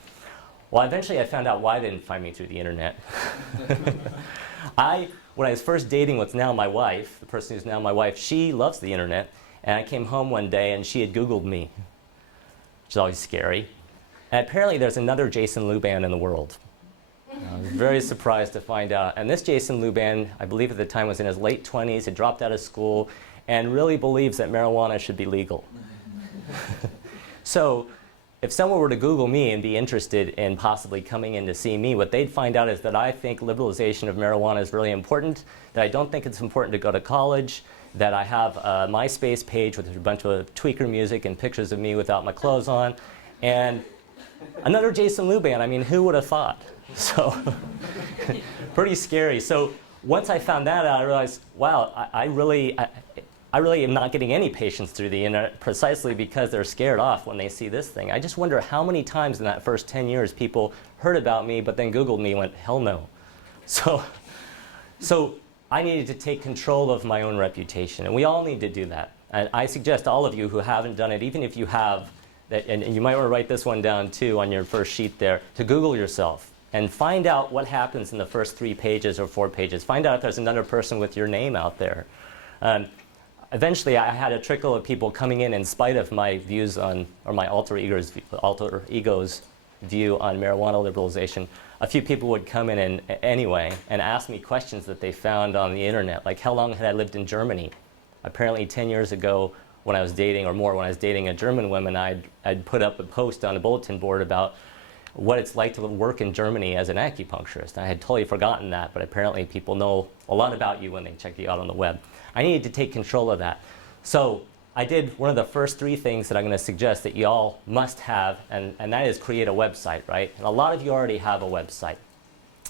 Well, eventually I found out why they didn't find me through the internet. When I was first dating what's now my wife, the person who's now my wife, she loves the internet. And I came home one day and she had Googled me, which is always scary. And apparently there's another Jason Luban in the world. I was very surprised to find out. And this Jason Luban, I believe at the time, was in his late 20s, had dropped out of school, and really believes that marijuana should be legal. So if someone were to Google me and be interested in possibly coming in to see me, what they'd find out is that I think liberalization of marijuana is really important, that I don't think it's important to go to college, that I have a MySpace page with a bunch of tweaker music and pictures of me without my clothes on, and another Jason Luban. I mean, who would have thought? So, pretty scary. So once I found that out, I realized, wow, I really am not getting any patients through the internet precisely because they're scared off when they see this thing. I just wonder how many times in that first 10 years people heard about me but then Googled me and went, hell no. So I needed to take control of my own reputation, and we all need to do that. And I suggest all of you who haven't done it, even if you have, and you might want to write this one down too on your first sheet there, to Google yourself and find out what happens in the first 3 pages or 4 pages. Find out if there's another person with your name out there. Eventually, I had a trickle of people coming in spite of my views on, or my alter ego's view on marijuana liberalization. A few people would come in anyway and ask me questions that they found on the internet, like how long had I lived in Germany? Apparently 10 years ago, when I was dating, or more, when I was dating a German woman, I'd put up a post on a bulletin board about what it's like to work in Germany as an acupuncturist. I had totally forgotten that, but apparently people know a lot about you when they check you out on the web. I needed to take control of that. So I did one of the first 3 things that I'm going to suggest that you all must have, and that is create a website, right? And a lot of you already have a website.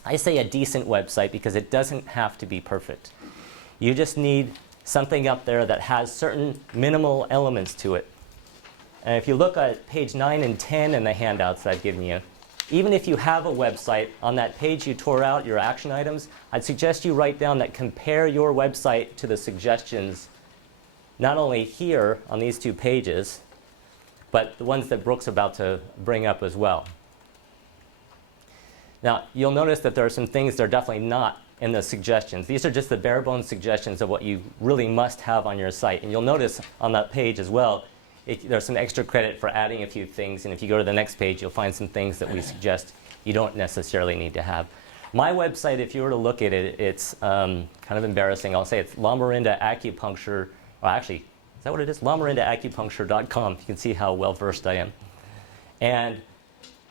I say a decent website because it doesn't have to be perfect. You just need something up there that has certain minimal elements to it. And if you look at page 9 and 10 in the handouts that I've given you, even if you have a website, on that page you tore out, your action items, I'd suggest you write down that compare your website to the suggestions, not only here on these 2 pages, but the ones that Brooke's about to bring up as well. Now, you'll notice that there are some things that are definitely not in the suggestions. These are just the bare bones suggestions of what you really must have on your site. And you'll notice on that page as well, there's some extra credit for adding a few things, and if you go to the next page, you'll find some things that we suggest you don't necessarily need to have. My website, if you were to look at it, it's kind of embarrassing. I'll say it's Lamarinda Acupuncture, or actually, is that what it is? LamarindaAcupuncture.com. You can see how well versed I am. And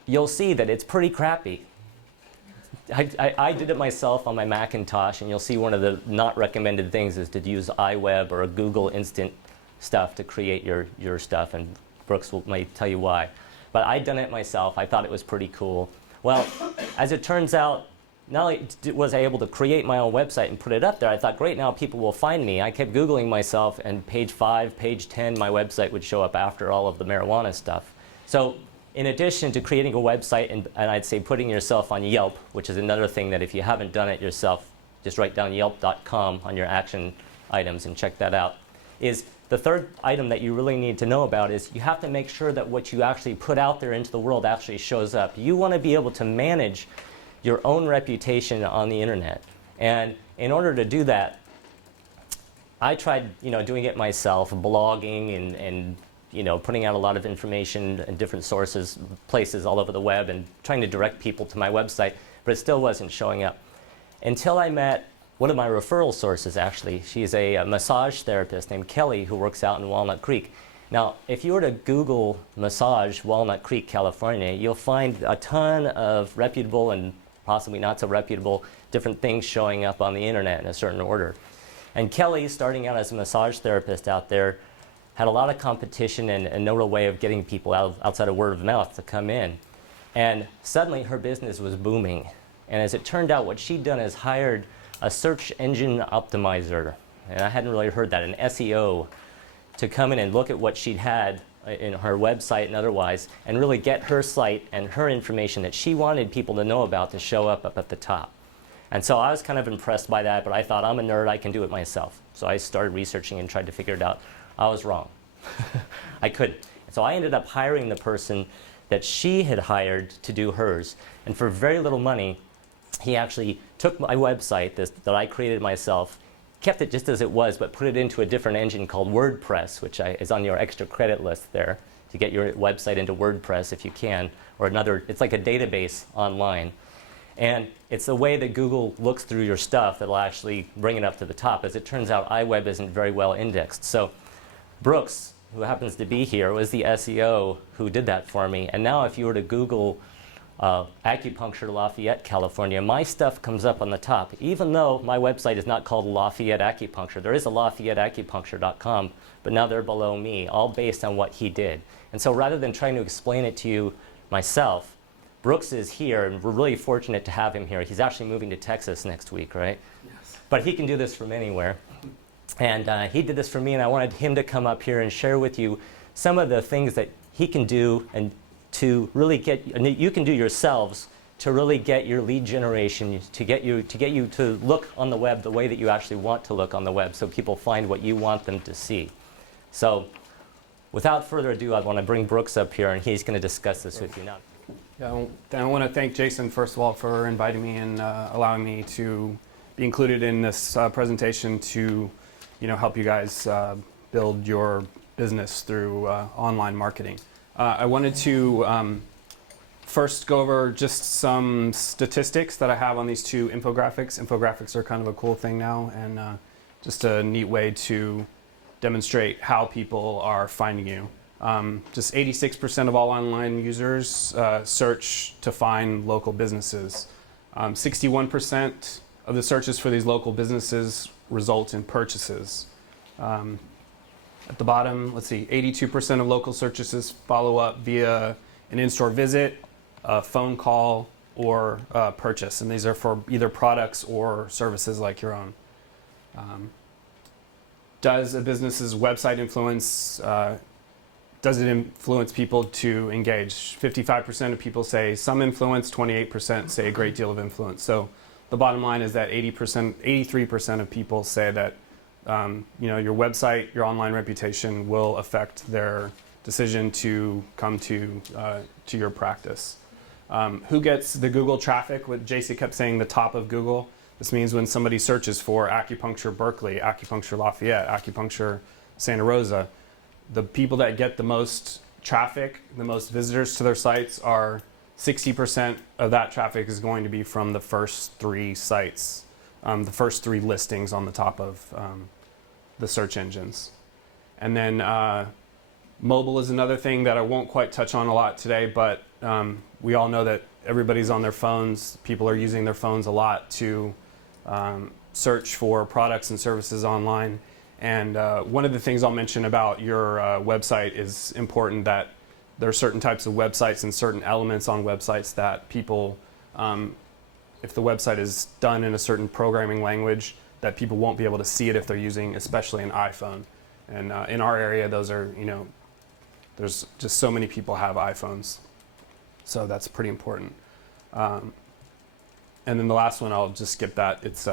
you'll see that it's pretty crappy. I did it myself on my Macintosh, and you'll see one of the not recommended things is to use iWeb or a Google Instant stuff to create your stuff, and Brooks might tell you why. But I'd done it myself. I thought it was pretty cool. Well, as it turns out, not only was I able to create my own website and put it up there, I thought, great, now people will find me. I kept Googling myself, and page 5, page 10, my website would show up after all of the marijuana stuff. So in addition to creating a website and I'd say putting yourself on Yelp, which is another thing that if you haven't done it yourself, just write down yelp.com on your action items and check that out, is the third item that you really need to know about is you have to make sure that what you actually put out there into the world actually shows up. You want to be able to manage your own reputation on the internet. And in order to do that, I tried doing it myself, blogging and putting out a lot of information in different sources, places all over the web, and trying to direct people to my website, but it still wasn't showing up. Until I met one of my referral sources, actually. She's a massage therapist named Kelly who works out in Walnut Creek. Now, if you were to Google massage Walnut Creek, California, you'll find a ton of reputable and possibly not so reputable different things showing up on the internet in a certain order. And Kelly, starting out as a massage therapist out there, had a lot of competition and no real way of getting people outside of word of mouth to come in. And suddenly her business was booming. And as it turned out, what she'd done is hired a search engine optimizer, and I hadn't really heard that, an SEO, to come in and look at what she'd had in her website and otherwise, and really get her site and her information that she wanted people to know about to show up at the top. And so I was kind of impressed by that, but I thought, I'm a nerd, I can do it myself. So I started researching and tried to figure it out. I was wrong. I couldn't. So I ended up hiring the person that she had hired to do hers, and for very little money, he actually took my website that I created myself, kept it just as it was, but put it into a different engine called WordPress, which is on your extra credit list there, to get your website into WordPress if you can, or another, it's like a database online. And it's the way that Google looks through your stuff that'll actually bring it up to the top. As it turns out, iWeb isn't very well indexed. So Brooks, who happens to be here, was the SEO who did that for me. And now if you were to Google acupuncture Lafayette, California, my stuff comes up on the top. Even though my website is not called Lafayette Acupuncture, there is a LafayetteAcupuncture.com, but now they're below me, all based on what he did. And so rather than trying to explain it to you myself, Brooks is here, and we're really fortunate to have him here. He's actually moving to Texas next week, right? Yes. But he can do this from anywhere. And he did this for me, and I wanted him to come up here and share with you some of the things that he can do and to really get, and you can do yourselves to really get your lead generation, to get you to look on the web the way that you actually want to look on the web, so people find what you want them to see. So without further ado, I want to bring Brooks up here, and he's going to discuss this with you now. Yeah, I want to thank Jason, first of all, for inviting me and allowing me to be included in this presentation to help you guys build your business through online marketing. I wanted to first go over just some statistics that I have on these two infographics. Infographics are kind of a cool thing now, and just a neat way to demonstrate how people are finding you. Just 86% of all online users search to find local businesses. 61% of the searches for these local businesses result in purchases. At the bottom, let's see, 82% of local searches follow up via an in-store visit, a phone call, or a purchase. And these are for either products or services like your own. Does a business's website influence, does it influence people to engage? 55% of people say some influence, 28% say a great deal of influence. So the bottom line is that 83% of people say that your website, your online reputation will affect their decision to come to your practice. Who gets the Google traffic? What JC kept saying, the top of Google. This means when somebody searches for acupuncture Berkeley, acupuncture Lafayette, acupuncture Santa Rosa, the people that get the most traffic, the most visitors to their sites, are 60% of that traffic is going to be from the first three sites, the first three listings on the top of the search engines. And then mobile is another thing that I won't quite touch on a lot today, but we all know that everybody's on their phones. People are using their phones a lot to search for products and services online. And one of the things I'll mention about your website is important, that there are certain types of websites and certain elements on websites that people, if the website is done in a certain programming language, that people won't be able to see it if they're using especially an iPhone. And in our area, those are, there's just so many people have iPhones. So that's pretty important. And then the last one, I'll just skip that. It's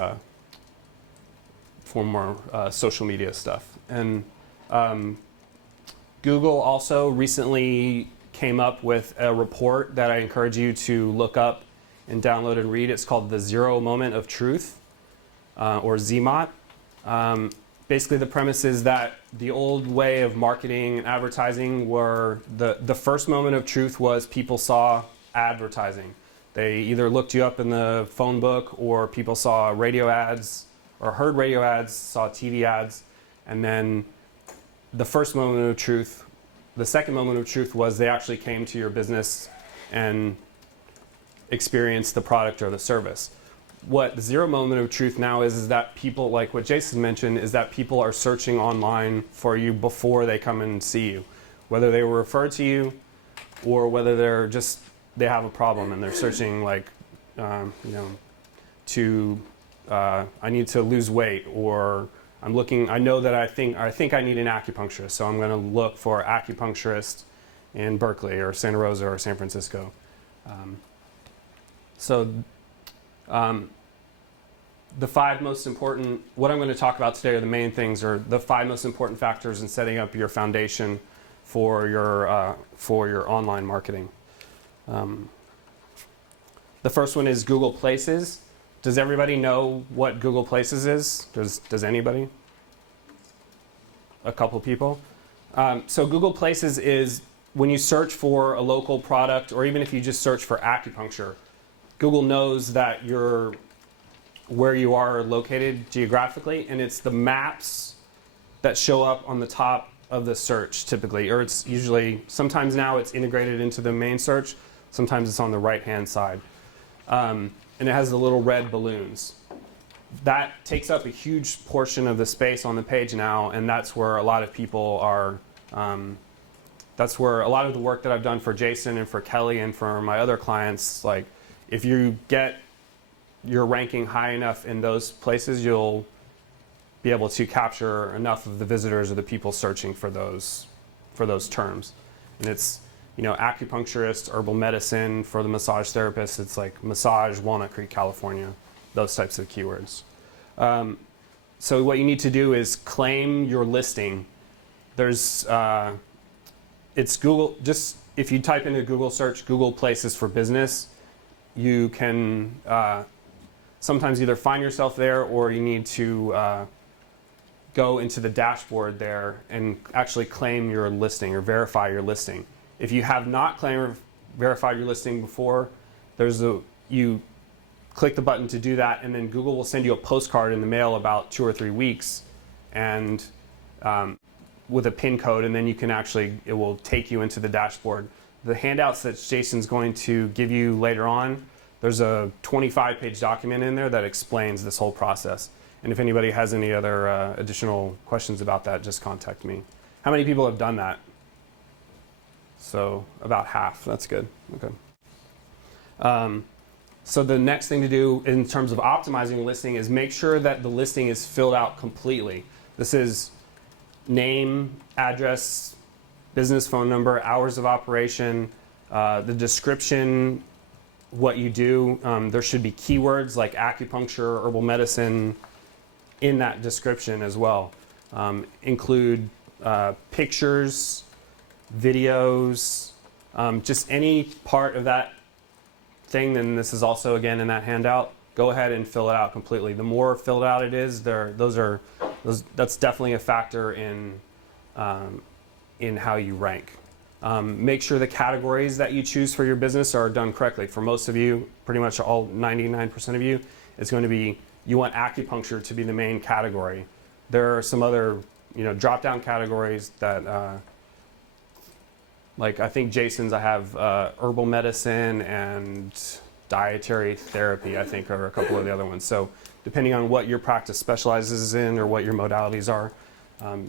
for more social media stuff. And Google also recently came up with a report that I encourage you to look up and download and read. It's called the Zero Moment of Truth, or ZMOT. Basically, the premise is that the old way of marketing and advertising were the first moment of truth was people saw advertising. They either looked you up in the phone book, or people saw radio ads or heard radio ads, saw TV ads, and then the first moment of truth, the second moment of truth was they actually came to your business and experienced the product or the service. What the zero moment of truth now is that people, like what Jason mentioned, is that people are searching online for you before they come and see you. Whether they were referred to you or whether they have a problem and they're searching like, I need to lose weight, or I know that I think I need an acupuncturist, so I'm going to look for acupuncturist in Berkeley or Santa Rosa or San Francisco. The five most important, what I'm going to talk about today are the main things, or the five most important factors in setting up your foundation for your online marketing. The first one is Google Places. Does everybody know what Google Places is? Does anybody? A couple people. So Google Places is when you search for a local product, or even if you just search for acupuncture, Google knows that where you are located geographically, and it's the maps that show up on the top of the search typically, or it's usually, sometimes now it's integrated into the main search, sometimes it's on the right-hand side. And it has the little red balloons. That takes up a huge portion of the space on the page now, and that's where a lot of people are, that's where a lot of the work that I've done for Jason and for Kelly and for my other clients, like if you get your ranking high enough in those places, you'll be able to capture enough of the visitors or the people searching for those terms. And it's, acupuncturist, herbal medicine. For the massage therapist, it's like massage, Walnut Creek, California, those types of keywords. So what you need to do is claim your listing. It's Google, just if you type into Google search, Google Places for Business, you can sometimes either find yourself there, or you need to go into the dashboard there and actually claim your listing or verify your listing. If you have not claimed or verified your listing before, you click the button to do that, and then Google will send you a postcard in the mail about 2 or 3 weeks, and with a PIN code, and then it will take you into the dashboard. The handouts that Jason's going to give you later on, there's a 25-page document in there that explains this whole process. And if anybody has any other additional questions about that, just contact me. How many people have done that? So about half. That's good. Okay. So the next thing to do in terms of optimizing a listing is make sure that the listing is filled out completely. This is name, address, business phone number, hours of operation, the description, what you do. There should be keywords like acupuncture, herbal medicine in that description as well. Include pictures, videos, just any part of that thing. Then this is also again in that handout. Go ahead and fill it out completely. The more filled out it is, that's definitely a factor in how you rank. Make sure the categories that you choose for your business are done correctly. For most of you, pretty much all 99% of you, it's going to be you want acupuncture to be the main category. There are some other drop-down categories that like I think Jason's, I have herbal medicine and dietary therapy, I think, are a couple of the other ones. So depending on what your practice specializes in or what your modalities are,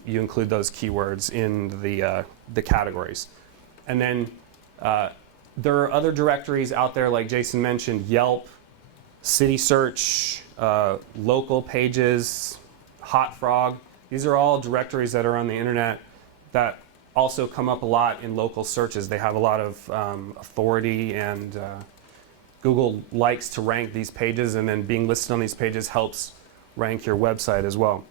you include those keywords in the categories. And then there are other directories out there, like Jason mentioned, Yelp, City Search, local pages, Hot Frog. These are all directories that are on the internet that also come up a lot in local searches. They have a lot of authority, and Google likes to rank these pages, and then being listed on these pages helps rank your website as well.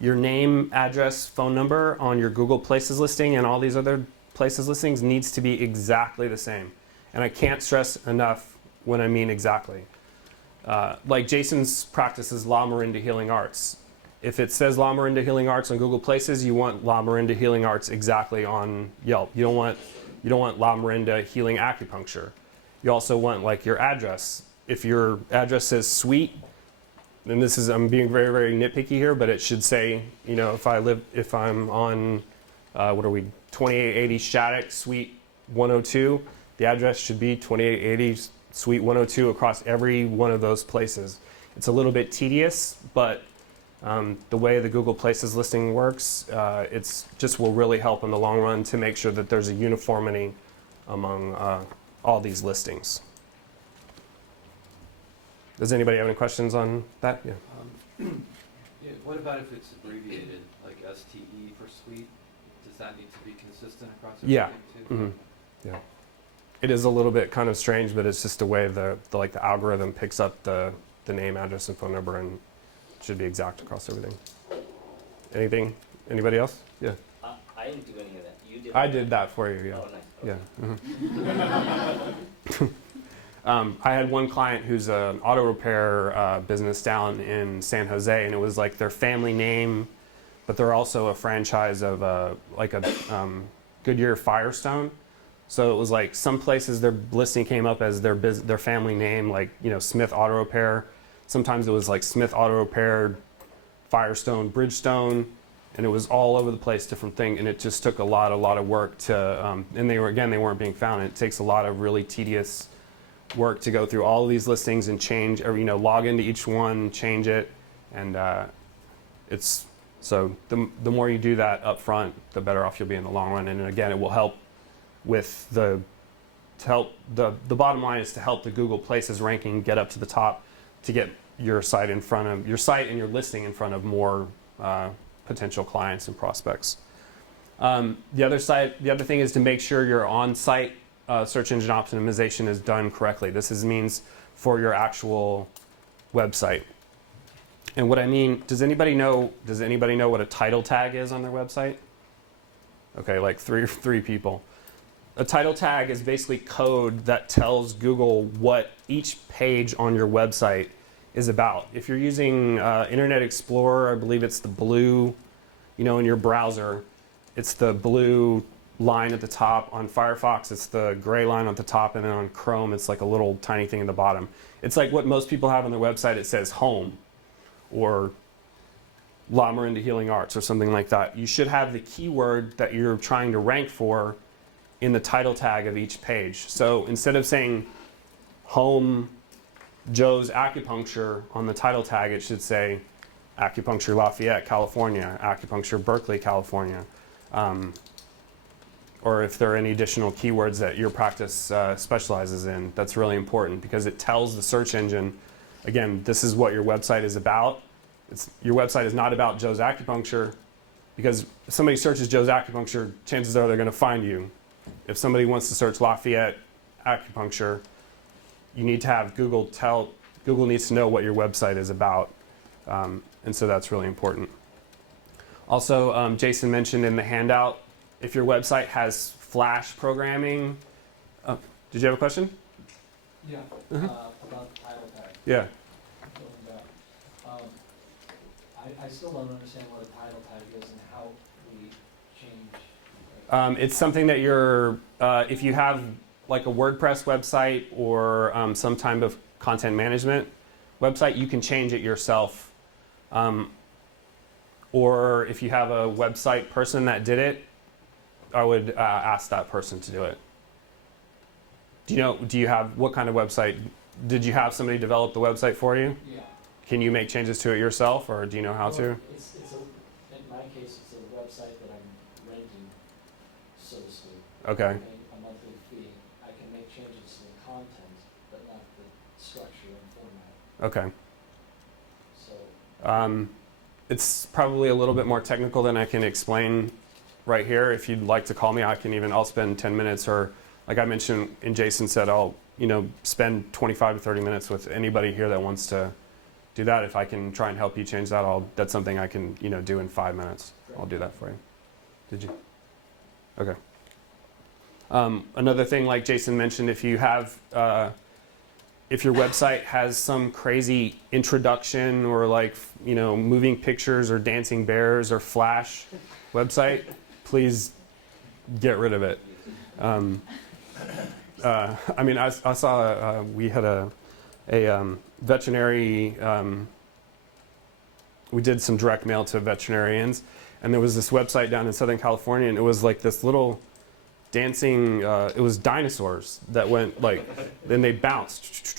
Your name, address, phone number on your Google Places listing and all these other places listings needs to be exactly the same. And I can't stress enough when I mean exactly. Like Jason's practice is La Marinda Healing Arts. If it says La Marinda Healing Arts on Google Places, you want La Marinda Healing Arts exactly on Yelp. You don't want La Marinda Healing Acupuncture. You also want like your address. If your address says Suite and this is, I'm being very, very nitpicky here, but it should say, you know, if I'm on, what are we, 2880 Shattuck Suite 102, the address should be 2880 Suite 102 across every one of those places. It's a little bit tedious, but the way the Google Places listing works, it's just will really help in the long run to make sure that there's a uniformity among all these listings. Does anybody have any questions on that? Yeah. Yeah, what about if it's abbreviated, like STE for suite? Does that need to be consistent across everything Yeah. too? Mm-hmm. Yeah. It is a little bit kind of strange, but it's just the way the algorithm picks up the name, address, and phone number, and it should be exact across everything. Anything? Anybody else? Yeah. I didn't do any of that. You did. I did that for you. Yeah. Oh, nice. Yeah. Mhm. I had one client who's an auto repair business down in San Jose, and it was like their family name, but they're also a franchise of Goodyear Firestone. So it was like some places their listing came up as their family name, like, you know, Smith Auto Repair. Sometimes it was like Smith Auto Repair, Firestone, Bridgestone, and it was all over the place, different thing, and it just took a lot of work to, and they weren't being found. And it takes a lot of really tedious work to go through all of these listings and change, or, you know, log into each one, change it, and it's so the more you do that up front, the better off you'll be in the long run. And again, it will help with the bottom line is to help the Google Places ranking get up to the top, to get your site and your listing in front of more potential clients and prospects. The other thing is to make sure your on-site search engine optimization is done correctly. This means for your actual website. And what I mean, does anybody know what a title tag is on their website? Okay, like three people. A title tag is basically code that tells Google what each page on your website is about. If you're using Internet Explorer, I believe it's the blue, you know, in your browser, it's the blue line at the top. On Firefox, it's the gray line at the top, and then on Chrome, it's like a little tiny thing at the bottom. It's like what most people have on their website. It says home or La Marinda Healing Arts or something like that. You should have the keyword that you're trying to rank for in the title tag of each page. So instead of saying home Joe's Acupuncture on the title tag, it should say Acupuncture Lafayette, California, Acupuncture Berkeley, California. Or if there are any additional keywords that your practice specializes in, that's really important because it tells the search engine, again, this is what your website is about. Your website is not about Joe's Acupuncture, because if somebody searches Joe's Acupuncture, chances are they're going to find you. If somebody wants to search Lafayette Acupuncture, you need to have Google needs to know what your website is about. And so that's really important. Also, Jason mentioned in the handout, if your website has Flash programming, did you have a question? Yeah, about the title tag. Yeah. Going back. I still don't understand what a title tag is and how we change. It's something that if you have like a WordPress website or some type of content management website, you can change it yourself. Or if you have a website person that did it, I would ask that person to do it. Do you have, what kind of website? Did you have somebody develop the website for you? Yeah. Can you make changes to it yourself, or do you know how to? In my case, it's a website that I'm renting, so to speak. Okay. I'm paying a monthly fee. I can make changes to the content, but not the structure and format. Okay. So. It's probably a little bit more technical than I can explain right here. If you'd like to call me, I'll spend 10 minutes, or like I mentioned and Jason said, I'll spend 25 to 30 minutes with anybody here that wants to do that. If I can try and help you change that, that's something I can do in 5 minutes. I'll do that for you. Did you? Okay. Another thing, like Jason mentioned, if you have if your website has some crazy introduction or moving pictures or dancing bears or Flash website, please get rid of it. I saw we had a veterinary we did some direct mail to veterinarians, and there was this website down in Southern California, and it was like this little dancing, it was dinosaurs that went like, then they bounced.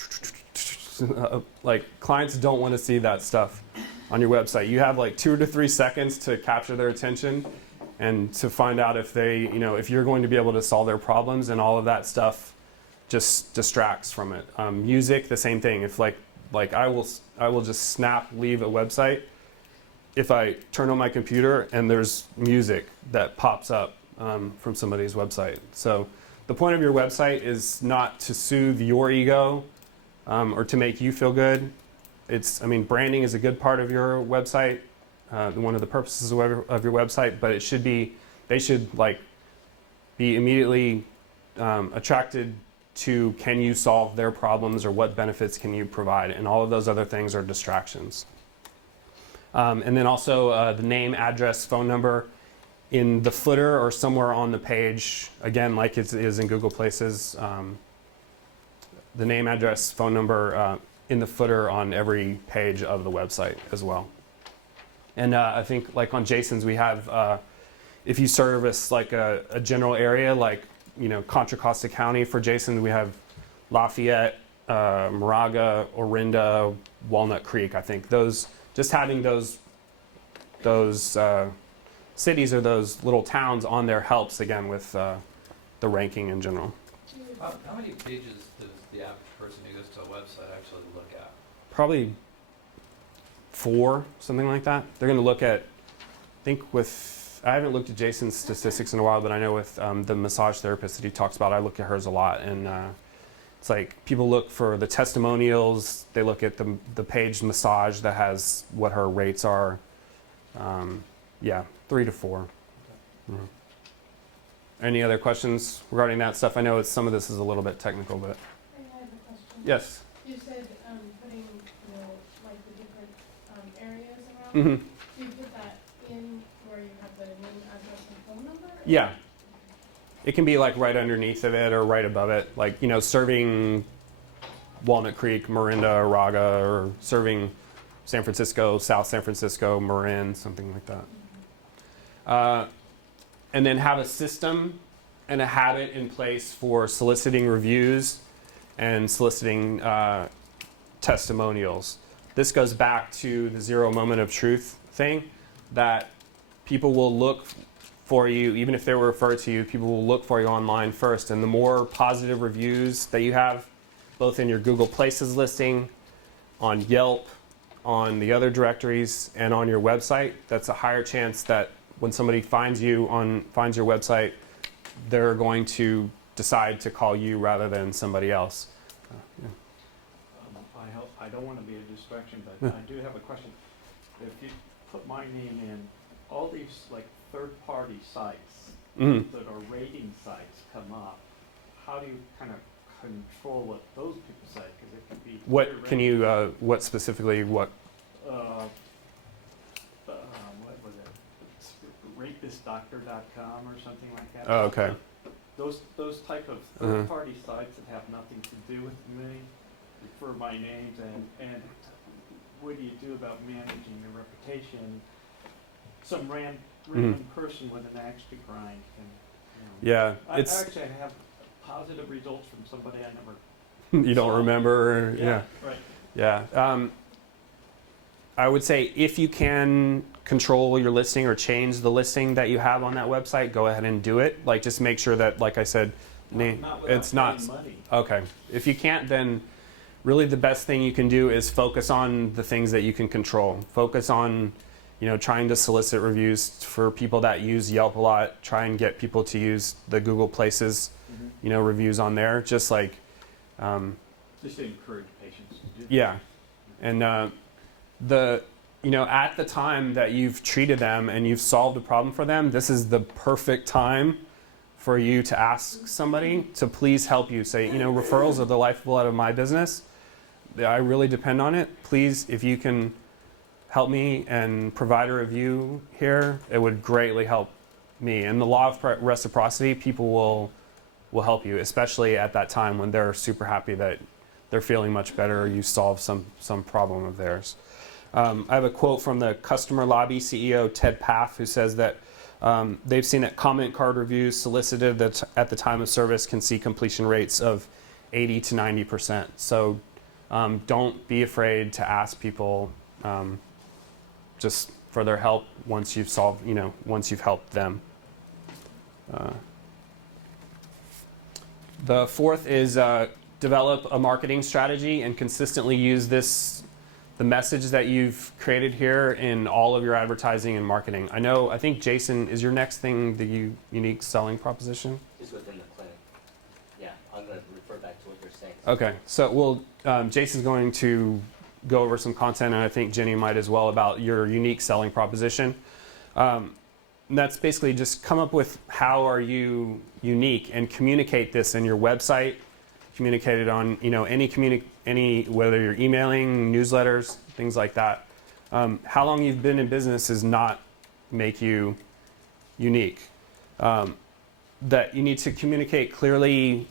Like, clients don't want to see that stuff on your website. You have like 2 to 3 seconds to capture their attention and to find out if they, if you're going to be able to solve their problems, and all of that stuff just distracts from it. Music, the same thing. If like I will just leave a website if I turn on my computer and there's music that pops up from somebody's website. So the point of your website is not to soothe your ego or to make you feel good. Branding is a good part of your website, one of the purposes of your website, but they should be immediately attracted to, can you solve their problems, or what benefits can you provide, and all of those other things are distractions. And then also the name, address, phone number in the footer or somewhere on the page, again, like it is in Google Places. The name, address, phone number in the footer on every page of the website as well. And I think like on Jason's, we have, if you service like a general area, like Contra Costa County for Jason, we have Lafayette, Moraga, Orinda, Walnut Creek. I think just having those cities or those little towns on there helps, again, with the ranking in general. How many pages does the average person who goes to a website actually look at? Probably 4, something like that. They're going to look at, I haven't looked at Jason's statistics in a while, but I know with the massage therapist that he talks about, I look at hers a lot. And it's like people look for the testimonials, they look at the page massage that has what her rates are. 3 to 4. Mm-hmm. Any other questions regarding that stuff? I know some of this is a little bit technical, but. I have a question. Yes. You said putting, like the different areas around. Mm-hmm. Do you put that in where you have the name, address, and phone number? Yeah. It can be like right underneath of it or right above it. Like, serving Walnut Creek, Morinda, Raga, or serving San Francisco, South San Francisco, Marin, something like that. And then have a system and a habit in place for soliciting reviews and soliciting testimonials. This goes back to the 0 moment of truth thing, that people will look for you, even if they were referred to you, people will look for you online first. And the more positive reviews that you have, both in your Google Places listing, on Yelp, on the other directories, and on your website, that's a higher chance that when somebody finds your website, they're going to decide to call you rather than somebody else. I don't want to be a distraction, but I do have a question. If you put my name in, all these like third-party sites that are rating sites come up. How do you kind of control what those people say? Because it can be. What can you? What specifically? What? What was it? Rapistdoctor.com or something like that. Oh, okay. Those type of third-party sites that have nothing to do with me refer my names, and what do you do about managing your reputation? Some random person with an axe to grind can. Yeah, I actually have positive results from somebody I never. You don't remember? Yeah. Right. Yeah. I would say if you can control your listing or change the listing that you have on that website, go ahead and do it. Like, just make sure that, like I said, it's not. Money. Okay. If you can't, then really the best thing you can do is focus on the things that you can control. Focus on, trying to solicit reviews for people that use Yelp a lot. Try and get people to use the Google Places, reviews on there. Just like. Just to encourage patients to do that. Yeah. And at the time that you've treated them and you've solved a problem for them, this is the perfect time for you to ask somebody to please help you. Say, referrals are the lifeblood of my business. I really depend on it. Please, if you can help me and provide a review here, it would greatly help me. And the law of reciprocity, people will help you, especially at that time when they're super happy that they're feeling much better or you solve some problem of theirs. I have a quote from the Customer Lobby CEO, Ted Paff, who says that they've seen that comment card reviews solicited at the time of service can see completion rates of 80 to 90%. So don't be afraid to ask people just for their help once you've solved, once you've helped them. The fourth is develop a marketing strategy and consistently use the message that you've created here in all of your advertising and marketing. I think Jason, is your next thing the unique selling proposition? Is within the clinic. Yeah, I'm going to refer back to what you're saying. Okay, so Jason's going to go over some content, and I think Jenny might as well, about your unique selling proposition. And that's basically just come up with how are you unique and communicate this in your website, communicate it on any whether you're emailing, newsletters, things like that. How long you've been in business does not make you unique. That you need to communicate clearly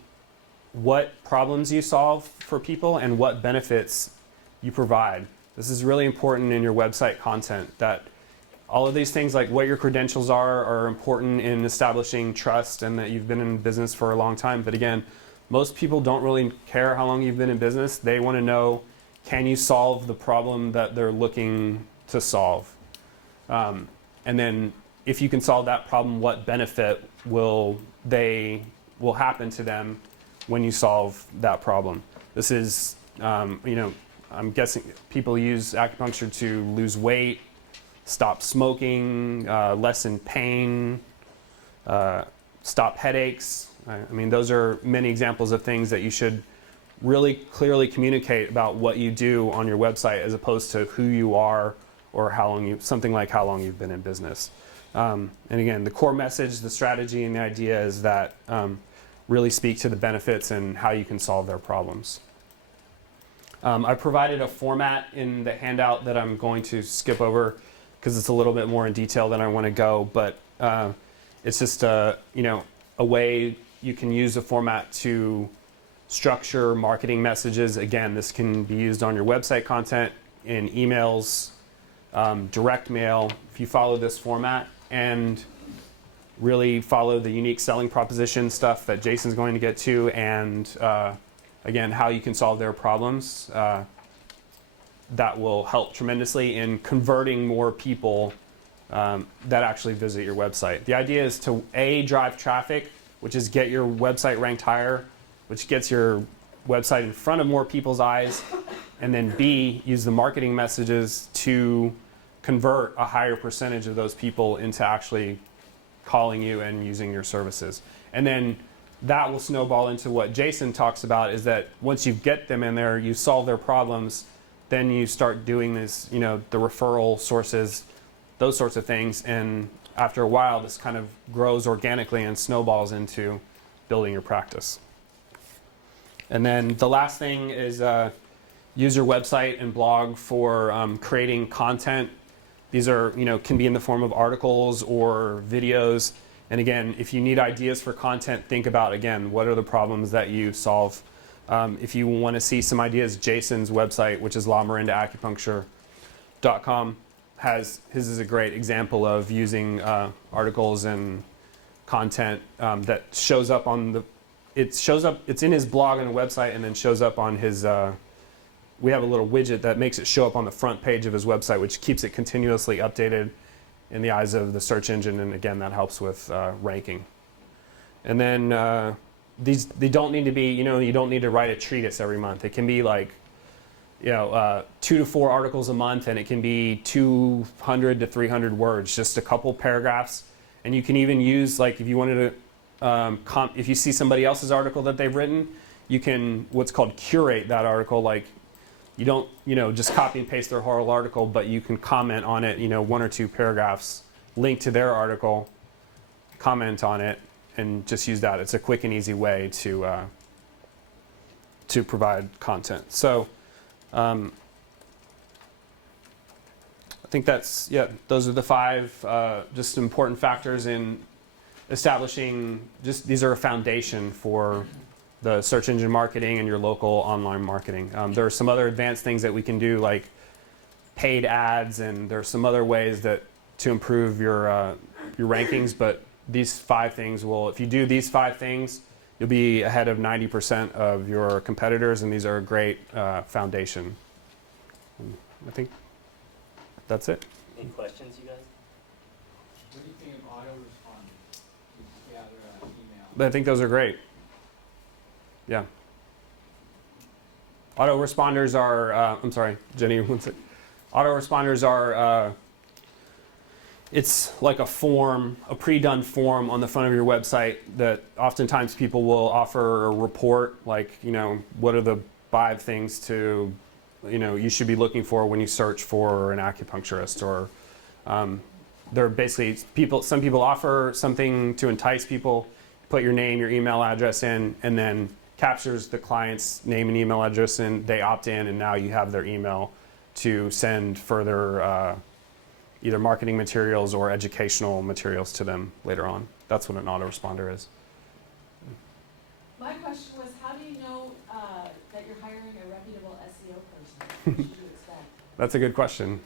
what problems you solve for people and what benefits you provide. This is really important in your website content, that all of these things, like what your credentials are important in establishing trust and that you've been in business for a long time. But again, most people don't really care how long you've been in business. They want to know, can you solve the problem that they're looking to solve? And then if you can solve that problem, what benefit will happen to them when you solve that problem? This is, I'm guessing people use acupuncture to lose weight, stop smoking, lessen pain, stop headaches. I mean, those are many examples of things that you should really clearly communicate about what you do on your website, as opposed to who you are or something like how long you've been in business. And again, the core message, the strategy, and the idea is that really speak to the benefits and how you can solve their problems. I provided a format in the handout that I'm going to skip over because it's a little bit more in detail than I want to go, but it's just a way you can use a format to structure marketing messages. Again, this can be used on your website content, in emails, direct mail. If you follow this format and really follow the unique selling proposition stuff that Jason's going to get to, and again, how you can solve their problems, that will help tremendously in converting more people that actually visit your website. The idea is to drive traffic, which is get your website ranked higher, which gets your website in front of more people's eyes, and then B, use the marketing messages to convert a higher percentage of those people into actually calling you and using your services. And then that will snowball into what Jason talks about, is that once you get them in there, you solve their problems, then you start doing this, the referral sources, those sorts of things. And after a while, this kind of grows organically and snowballs into building your practice. And then the last thing is use your website and blog for creating content. These are, can be in the form of articles or videos. And again, if you need ideas for content, think about, again, what are the problems that you solve? If you want to see some ideas, Jason's website, which is LaMarindaAcupuncture.com, his is a great example of using articles and content that shows up on it's in his blog and website, and then shows up on his, we have a little widget that makes it show up on the front page of his website, which keeps it continuously updated in the eyes of the search engine, and again, that helps with ranking. And then they don't need to be, you don't need to write a treatise every month. It can be like, 2 to 4 articles a month, and it can be 200 to 300 words, just a couple paragraphs. And you can even use, like, if you wanted to, if you see somebody else's article that they've written, you can what's called curate that article. Like, you don't, just copy and paste their whole article, but you can comment on it, 1 or 2 paragraphs, link to their article, comment on it, and just use that. It's a quick and easy way to provide content. So I think those are the 5 just important factors in establishing, these are a foundation for the search engine marketing and your local online marketing. There are some other advanced things that we can do, like paid ads, and there's some other ways to improve your rankings. But these 5 things will, if you do these 5 things, you'll be ahead of 90% of your competitors, and these are a great foundation. I think that's it. Any questions, you guys? What do you think of autoresponders to gather email? I think those are great. Yeah. Autoresponders are, I'm sorry, Jenny, one sec. Autoresponders are, it's like a form, a pre-done form on the front of your website that oftentimes people will offer a report, like, what are the 5 things to, you should be looking for when you search for an acupuncturist, or they're basically some people offer something to entice people, put your name, your email address in, and then captures the client's name and email address, and they opt in, and now you have their email to send further either marketing materials or educational materials to them later on. That's what an autoresponder is. My question was, how do you know that you're hiring a reputable SEO person? What should you expect? That's a good question.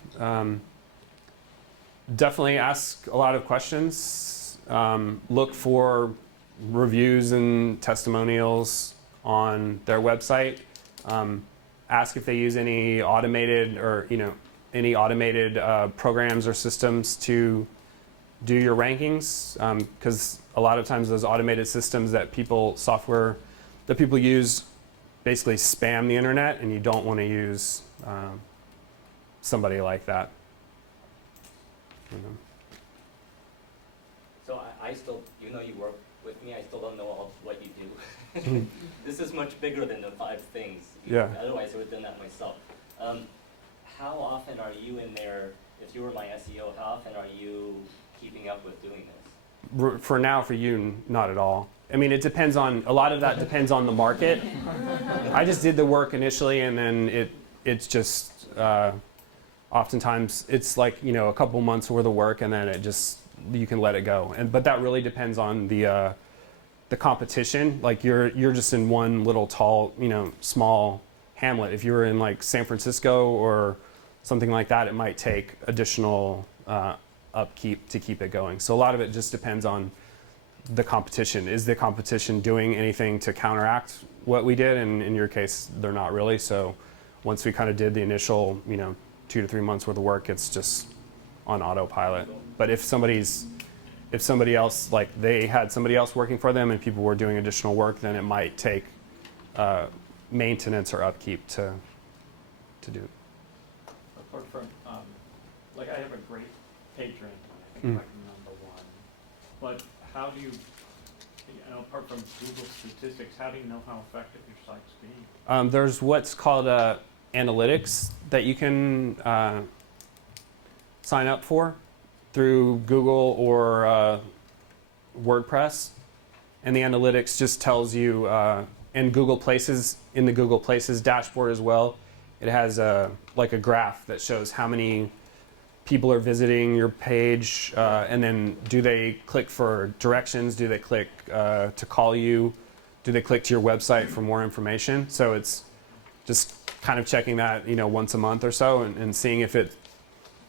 Definitely ask a lot of questions. Look for reviews and testimonials on their website. Ask if they use any automated programs or systems to do your rankings, because a lot of times those automated systems software that people use basically spam the internet, and you don't want to use somebody like that. So I still, even though you work with me, I still don't know all what you do. This is much bigger than the 5 things. Yeah. Otherwise, I would have done that myself. How often are you in there? If you were my SEO, how often are you keeping up with doing this? For now, for you, not at all. I mean, it depends on, a lot of that depends on the market. I just did the work initially, and then it's just, oftentimes it's like, a couple months worth of work, and then you can let it go. But that really depends on the competition. Like you're just in one little small hamlet. If you were in like San Francisco or something like that, it might take additional upkeep to keep it going. So a lot of it just depends on the competition. Is the competition doing anything to counteract what we did? And in your case, they're not really. So once we kind of did the initial, 2 to 3 months worth of work, it's just on autopilot. But if somebody else, like they had somebody else working for them and people were doing additional work, then it might take maintenance or upkeep to do. Apart from, like I have a great page rank, I think like #1. But how do you, apart from Google statistics, how do you know how effective your site's being? There's what's called analytics that you can sign up for through Google or WordPress, and the analytics just tells you, and Google Places, in the Google Places dashboard as well, it has like a graph that shows how many people are visiting your page, and then do they click for directions, do they click to call you, do they click to your website for more information. So it's just kind of checking that once a month or so, and seeing if it,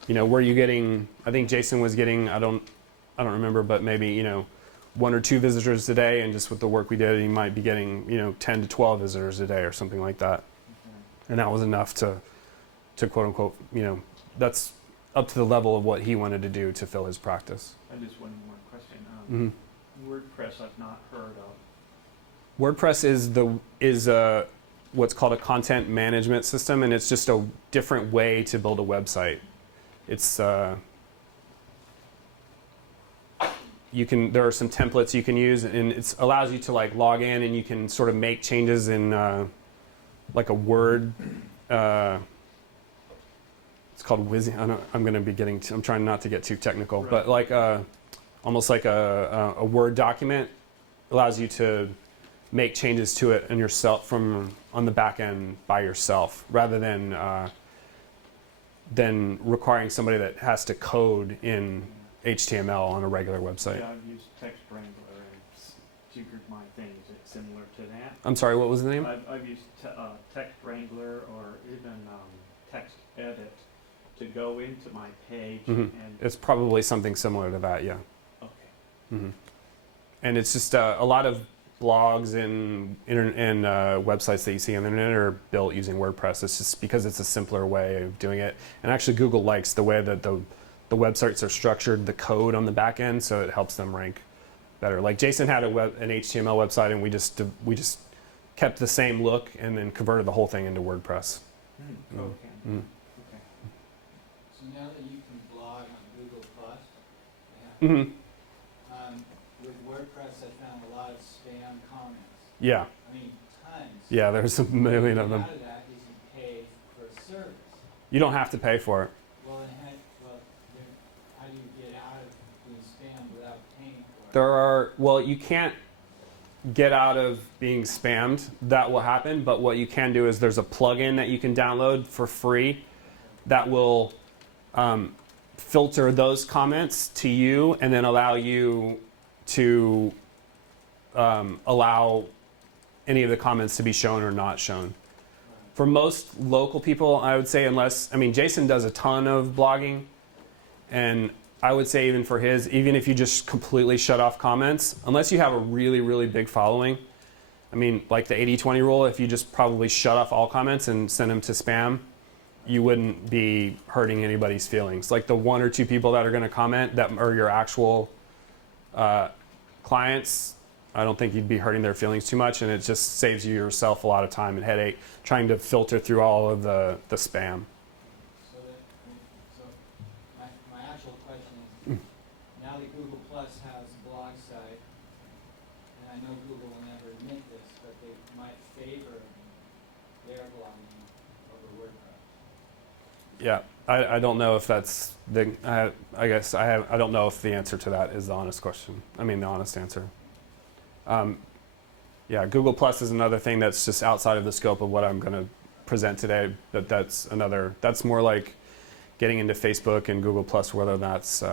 were you getting, I think Jason was getting, I don't remember, but maybe 1 or 2 visitors a day, and just with the work we did, he might be getting 10 to 12 visitors a day or something like that. And that was enough to quote unquote, that's up to the level of what he wanted to do to fill his practice. I just one more question. WordPress I've not heard of. WordPress is what's called a content management system, and it's just a different way to build a website. It's there are some templates you can use, and it allows you to like log in, and you can sort of make changes in like a Word. It's called Wiz. I'm trying not to get too technical, right. But like almost like a Word document allows you to make changes to it and yourself on the back end by yourself, rather than requiring somebody that has to code in HTML on a regular website. Yeah, I've used Text Wrangler and jiggered my things. It's similar to that. I'm sorry, what was the name? I've used Text Wrangler or even Text Edit, to go into my page Mhm. and, It's probably something similar to that, yeah. okay. Hmm. And it's just a lot of blogs and websites that you see on the internet are built using WordPress. It's just because it's a simpler way of doing it. And actually, Google likes the way that the websites are structured, the code on the back end, so it helps them rank better. Like Jason had an HTML website, and we just kept the same look and then converted the whole thing into WordPress. Okay. Mm. Okay. So now that you can blog on Google Plus, Hmm. with WordPress, I found a lot of spam comments. Yeah, I mean, tons. yeah. There's a million of them. Out of that is you pay for a service. You don't have to pay for it. Well, then how do you get out of being spammed without paying for it? You can't get out of being spammed. That will happen, but what you can do is there's a plugin that you can download for free that will filter those comments to you and then allow you to allow any of the comments to be shown or not shown. For most local people, I would say, Jason does a ton of blogging, and I would say even for his, even if you just completely shut off comments, unless you have a really, really big following, like the 80-20 rule, if you just probably shut off all comments and send them to spam, you wouldn't be hurting anybody's feelings. Like the 1 or 2 people that are going to comment that are your actual clients, I don't think you'd be hurting their feelings too much, and it just saves you yourself a lot of time and headache trying to filter through all of the spam. So my actual question is, now that Google Plus has a blog site, and I know Google will never admit this, but they might favor their blogging over WordPress. Yeah, I don't know if that's I don't know if the answer to that is the honest question. The honest answer. Yeah, Google Plus is another thing that's just outside of the scope of what I'm going to present today. That's more like getting into Facebook and Google Plus, whether that's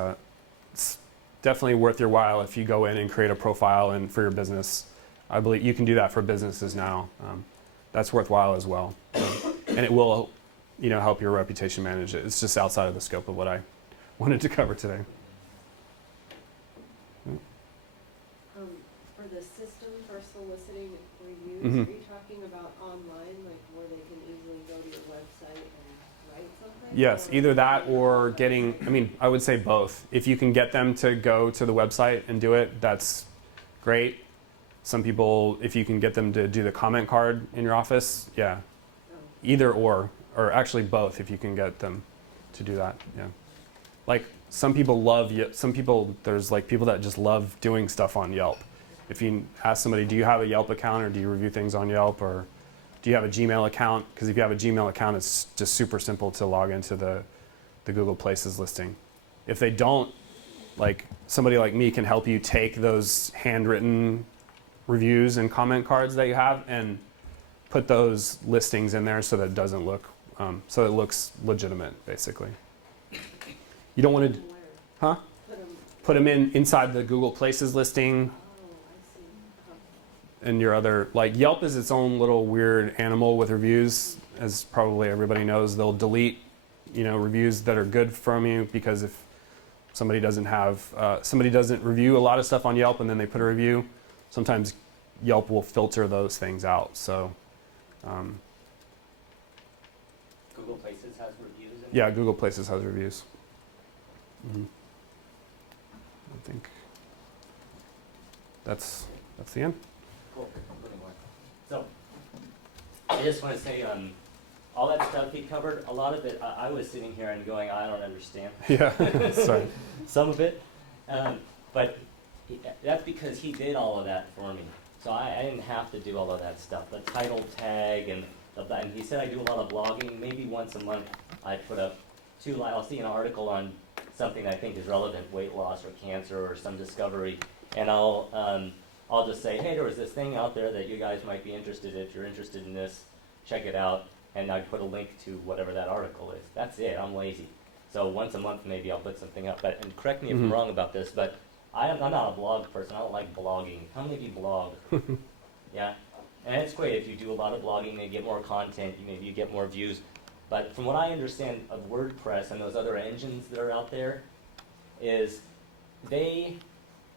it's definitely worth your while if you go in and create a profile and for your business. I believe you can do that for businesses now. That's worthwhile as well, and it will, help your reputation manage it. It's just outside of the scope of what I wanted to cover today. For the system for soliciting reviews, Mhm. are you talking about online, like where they can easily go to your website and write something? Yes, Or- either that or getting, I would say both. If you can get them to go to the website and do it, that's great. Some people, if you can get them to do the comment card in your office, yeah. Oh. Either or actually both if you can get them to do that, yeah. Like some people there's like people that just love doing stuff on Yelp. If you ask somebody, do you have a Yelp account or do you review things on Yelp, or do you have a Gmail account? Because if you have a Gmail account, it's just super simple to log into the Google Places listing. If they don't, like somebody like me can help you take those handwritten reviews and comment cards that you have and put those listings in there so that it doesn't look, so it looks legitimate, basically. You don't want to, Where? huh? Put them inside the Google Places listing. Oh, I see. Huh. And your other, like Yelp is its own little weird animal with reviews, as probably everybody knows. They'll delete, reviews that are good from you, because if somebody doesn't review a lot of stuff on Yelp and then they put a review, sometimes Yelp will filter those things out. So, Google Places has reviews in it? yeah, Google Places has reviews. Mhm. I think that's the end. Cool. So, I just want to say, all that stuff he covered, a lot of it, I was sitting here and going, I don't understand. Yeah, sorry. Some of it, but that's because he did all of that for me. So I didn't have to do all of that stuff. The title tag and he said I do a lot of blogging. Maybe once a month I put up I'll see an article on something I think is relevant, weight loss or cancer or some discovery, and I'll just say, hey, there was this thing out there that you guys might be interested in. If you're interested in this, check it out. And I put a link to whatever that article is. That's it. I'm lazy. So once a month maybe I'll put something up. And correct me if I'm wrong about this, but I'm not a blog person. I don't like blogging. How many of you blog? Yeah? And it's great if you do a lot of blogging, you get more content, maybe you get more views. But from what I understand of WordPress and those other engines that are out there, is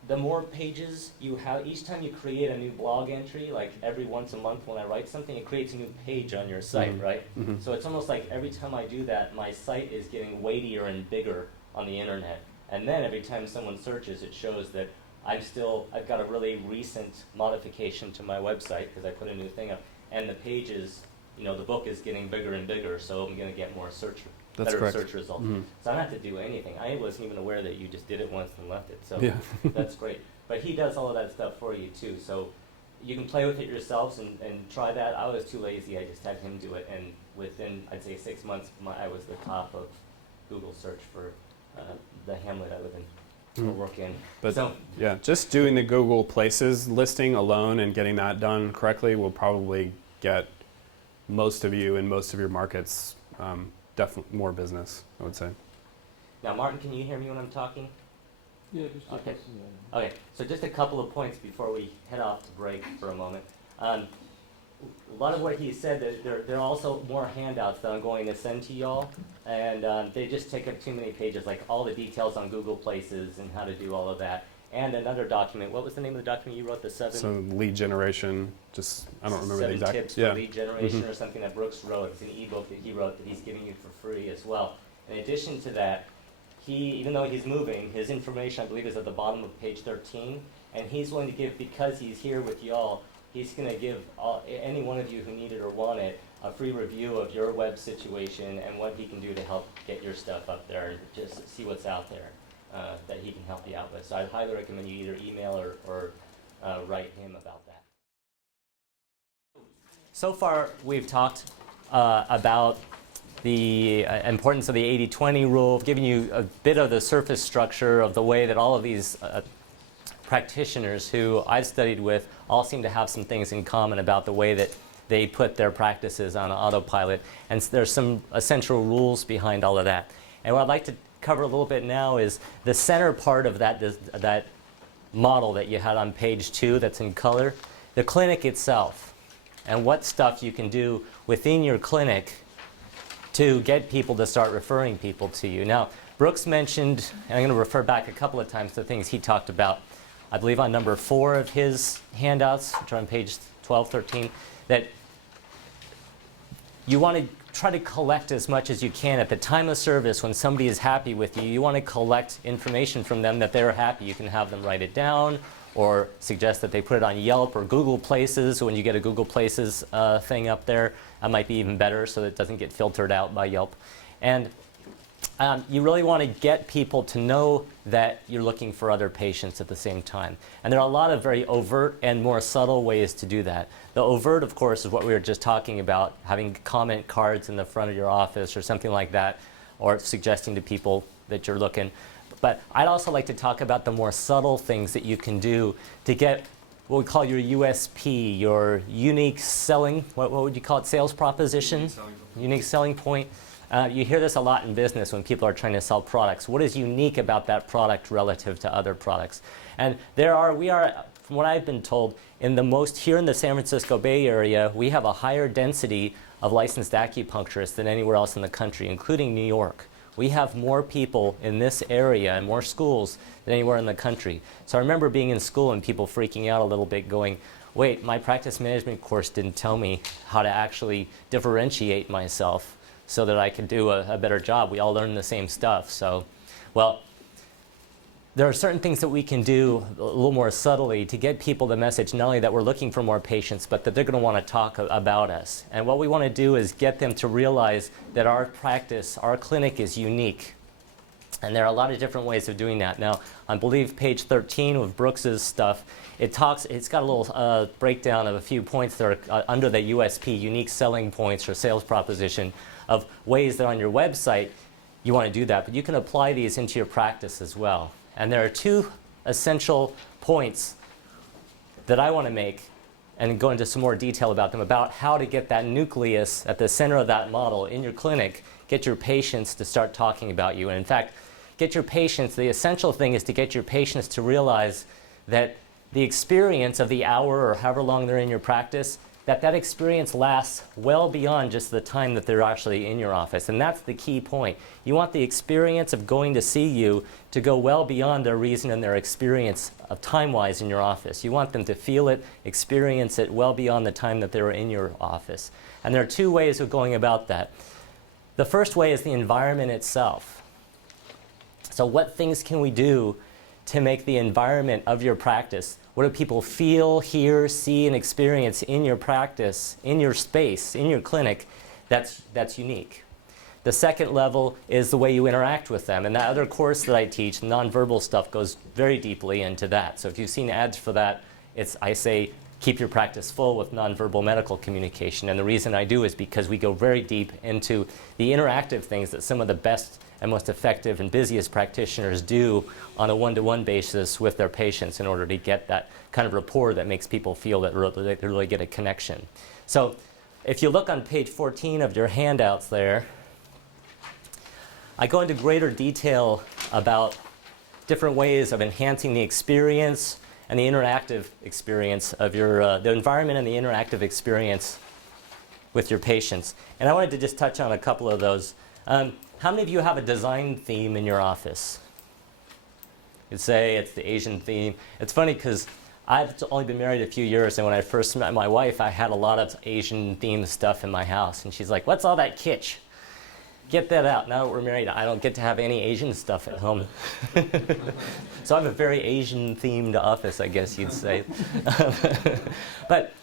the more pages you have, each time you create a new blog entry, like every once a month when I write something, it creates a new page on your site, right? So it's almost like every time I do that, my site is getting weightier and bigger on the internet. And then every time someone searches, it shows that I've got a really recent modification to my website because I put a new thing up. And the pages, the book is getting bigger and bigger, so I'm going to get more better search results. So I don't have to do anything. I wasn't even aware that you just did it once and left it, so that's great. But he does all of that stuff for you too, so you can play with it yourselves and try that. I was too lazy, I just had him do it, and within, I'd say 6 months, I was the top of Google search for the hamlet I live in, or work in. But so, yeah, just doing the Google Places listing alone and getting that done correctly will probably get most of you in most of your markets definitely more business, I would say. now Martin, can you hear me when I'm talking? Yeah, just Okay. Okay, so just a couple of points before we head off to break for a moment. A lot of what he said, there are also more handouts that I'm going to send to y'all, and they just take up too many pages, like all the details on Google Places and how to do all of that. And another document, what was the name of the document you wrote, the seven? So lead generation, I don't remember the exact. 7 tips for lead generation or something that Brooks wrote. It's an ebook that he wrote that he's giving you for free as well. In addition to that, even though he's moving, his information I believe is at the bottom of page 13, and he's willing to give, because he's here with y'all, he's going to give any one of you who need it or want it a free review of your web situation and what he can do to help get your stuff up there and just see what's out there that he can help you out with. So I'd highly recommend you either email or write him about that. So far, we've talked about the importance of the 80-20 rule, giving you a bit of the surface structure of the way that all of these practitioners who I've studied with all seem to have some things in common about the way that they put their practices on autopilot. And there's some essential rules behind all of that. And what I'd like to cover a little bit now is the center part of that model that you had on page 2 that's in color, the clinic itself, and what stuff you can do within your clinic to get people to start referring people to you. Now, Brooks mentioned, and I'm going to refer back a couple of times to things he talked about, I believe on number 4 of his handouts, which are on page 12, 13, that you want to try to collect as much as you can at the time of service when somebody is happy with you. You want to collect information from them that they're happy. You can have them write it down or suggest that they put it on Yelp or Google Places. When you get a Google Places thing up there, that might be even better so that it doesn't get filtered out by Yelp. And you really want to get people to know that you're looking for other patients at the same time. And there are a lot of very overt and more subtle ways to do that. The overt, of course, is what we were just talking about, having comment cards in the front of your office or something like that, or suggesting to people that you're looking. But I'd also like to talk about the more subtle things that you can do to get what we call your USP, your unique selling, what would you call it, sales proposition? Unique selling point. You hear this a lot in business when people are trying to sell products. What is unique about that product relative to other products? And we are, from what I've been told, here in the San Francisco Bay Area, we have a higher density of licensed acupuncturists than anywhere else in the country, including New York. We have more people in this area and more schools than anywhere in the country. So I remember being in school and people freaking out a little bit going, wait, my practice management course didn't tell me how to actually differentiate myself so that I could do a better job. We all learn the same stuff. So, well, there are certain things that we can do a little more subtly to get people the message not only that we're looking for more patients, but that they're going to want to talk about us. And what we want to do is get them to realize that our practice, our clinic is unique. And there are a lot of different ways of doing that. Now, I believe page 13 of Brooks's stuff, it's got a little breakdown of a few points that are under the USP, unique selling points or sales proposition, of ways that on your website you want to do that. But you can apply these into your practice as well. And there are 2 essential points that I want to make and go into some more detail about them, about how to get that nucleus at the center of that model in your clinic, get your patients to start talking about you. And in fact, get your patients, the essential thing is to get your patients to realize that the experience of the hour or however long they're in your practice that experience lasts well beyond just the time that they're actually in your office. And that's the key point. You want the experience of going to see you to go well beyond their reason and their experience of time-wise in your office. You want them to feel it, experience it well beyond the time that they were in your office. And there are two ways of going about that. The first way is the environment itself. So what things can we do to make the environment of your practice? What do people feel, hear, see, and experience in your practice, in your space, in your clinic that's unique? The second level is the way you interact with them. And that other course that I teach, nonverbal stuff, goes very deeply into that. So if you've seen ads for that, I say keep your practice full with nonverbal medical communication. And the reason I do is because we go very deep into the interactive things that some of the best and most effective and busiest practitioners do on a one-to-one basis with their patients in order to get that kind of rapport that makes people feel that they really get a connection. So if you look on page 14 of your handouts there, I go into greater detail about different ways of enhancing the experience and the interactive experience of your, the environment and the interactive experience with your patients. And I wanted to just touch on a couple of those. How many of you have a design theme in your office? You'd say it's the Asian theme. It's funny because I've only been married a few years, and when I first met my wife, I had a lot of Asian themed stuff in my house. And she's like, what's all that kitsch? Get that out. Now that we're married, I don't get to have any Asian stuff at home. So I have a very Asian themed office, I guess you'd say. But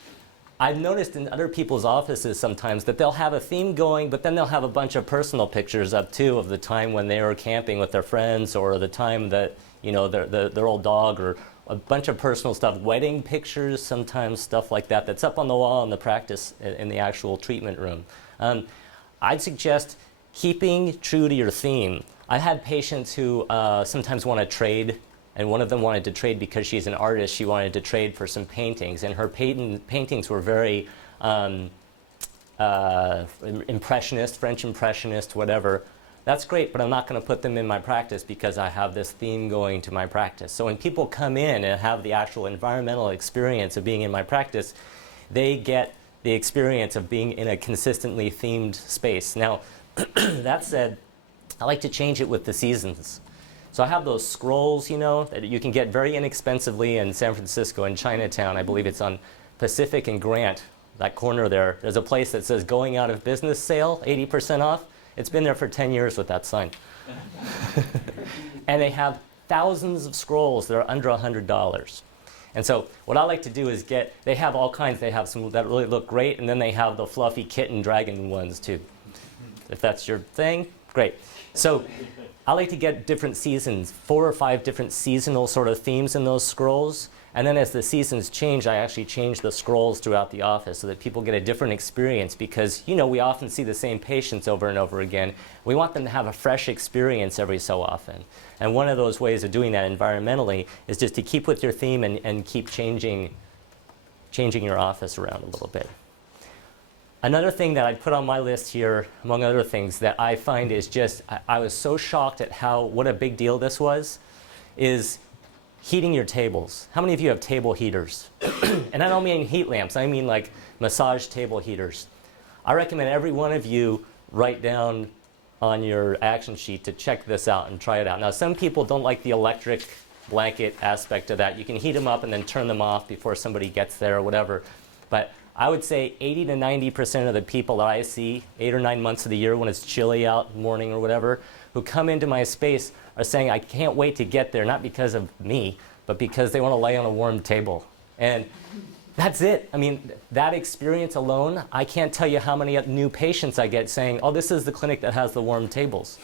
I've noticed in other people's offices sometimes that they'll have a theme going, but then they'll have a bunch of personal pictures up too of the time when they were camping with their friends, or the time that, you know, their old dog, or a bunch of personal stuff, wedding pictures, sometimes stuff like that, that's up on the wall in the practice in the actual treatment room. I'd suggest keeping true to your theme. I've had patients who sometimes want to trade. And one of them wanted to trade because she's an artist. She wanted to trade for some paintings. And her paintings were very impressionist, French impressionist, whatever. That's great, but I'm not going to put them in my practice because I have this theme going to my practice. So when people come in and have the actual environmental experience of being in my practice, they get the experience of being in a consistently themed space. Now, that said, I like to change it with the seasons. So I have those scrolls, you know, that you can get very inexpensively in San Francisco, in Chinatown. I believe it's on Pacific and Grant, that corner there. There's a place that says going out of business sale, 80% off. It's been there for 10 years with that sign. And they have thousands of scrolls that are under $100. And so what I like to do is they have all kinds. They have some that really look great, and then they have the fluffy kitten dragon ones too. If that's your thing, great. So I like to get different seasons, 4 or 5 different seasonal sort of themes in those scrolls. And then as the seasons change, I actually change the scrolls throughout the office so that people get a different experience, because, you know, we often see the same patients over and over again. We want them to have a fresh experience every so often. And one of those ways of doing that environmentally is just to keep with your theme and keep changing your office around a little bit. Another thing that I put on my list here, among other things, that I find is just, I was so shocked at what a big deal this was, is heating your tables. How many of you have table heaters? And I don't mean heat lamps, I mean like massage table heaters. I recommend every one of you write down on your action sheet to check this out and try it out. Now, some people don't like the electric blanket aspect of that. You can heat them up and then turn them off before somebody gets there or whatever. But I would say 80 to 90% of the people that I see 8 or 9 months of the year when it's chilly out, morning or whatever, who come into my space are saying, I can't wait to get there, not because of me, but because they want to lay on a warm table. And that's it. I mean, that experience alone, I can't tell you how many new patients I get saying, oh, this is the clinic that has the warm tables.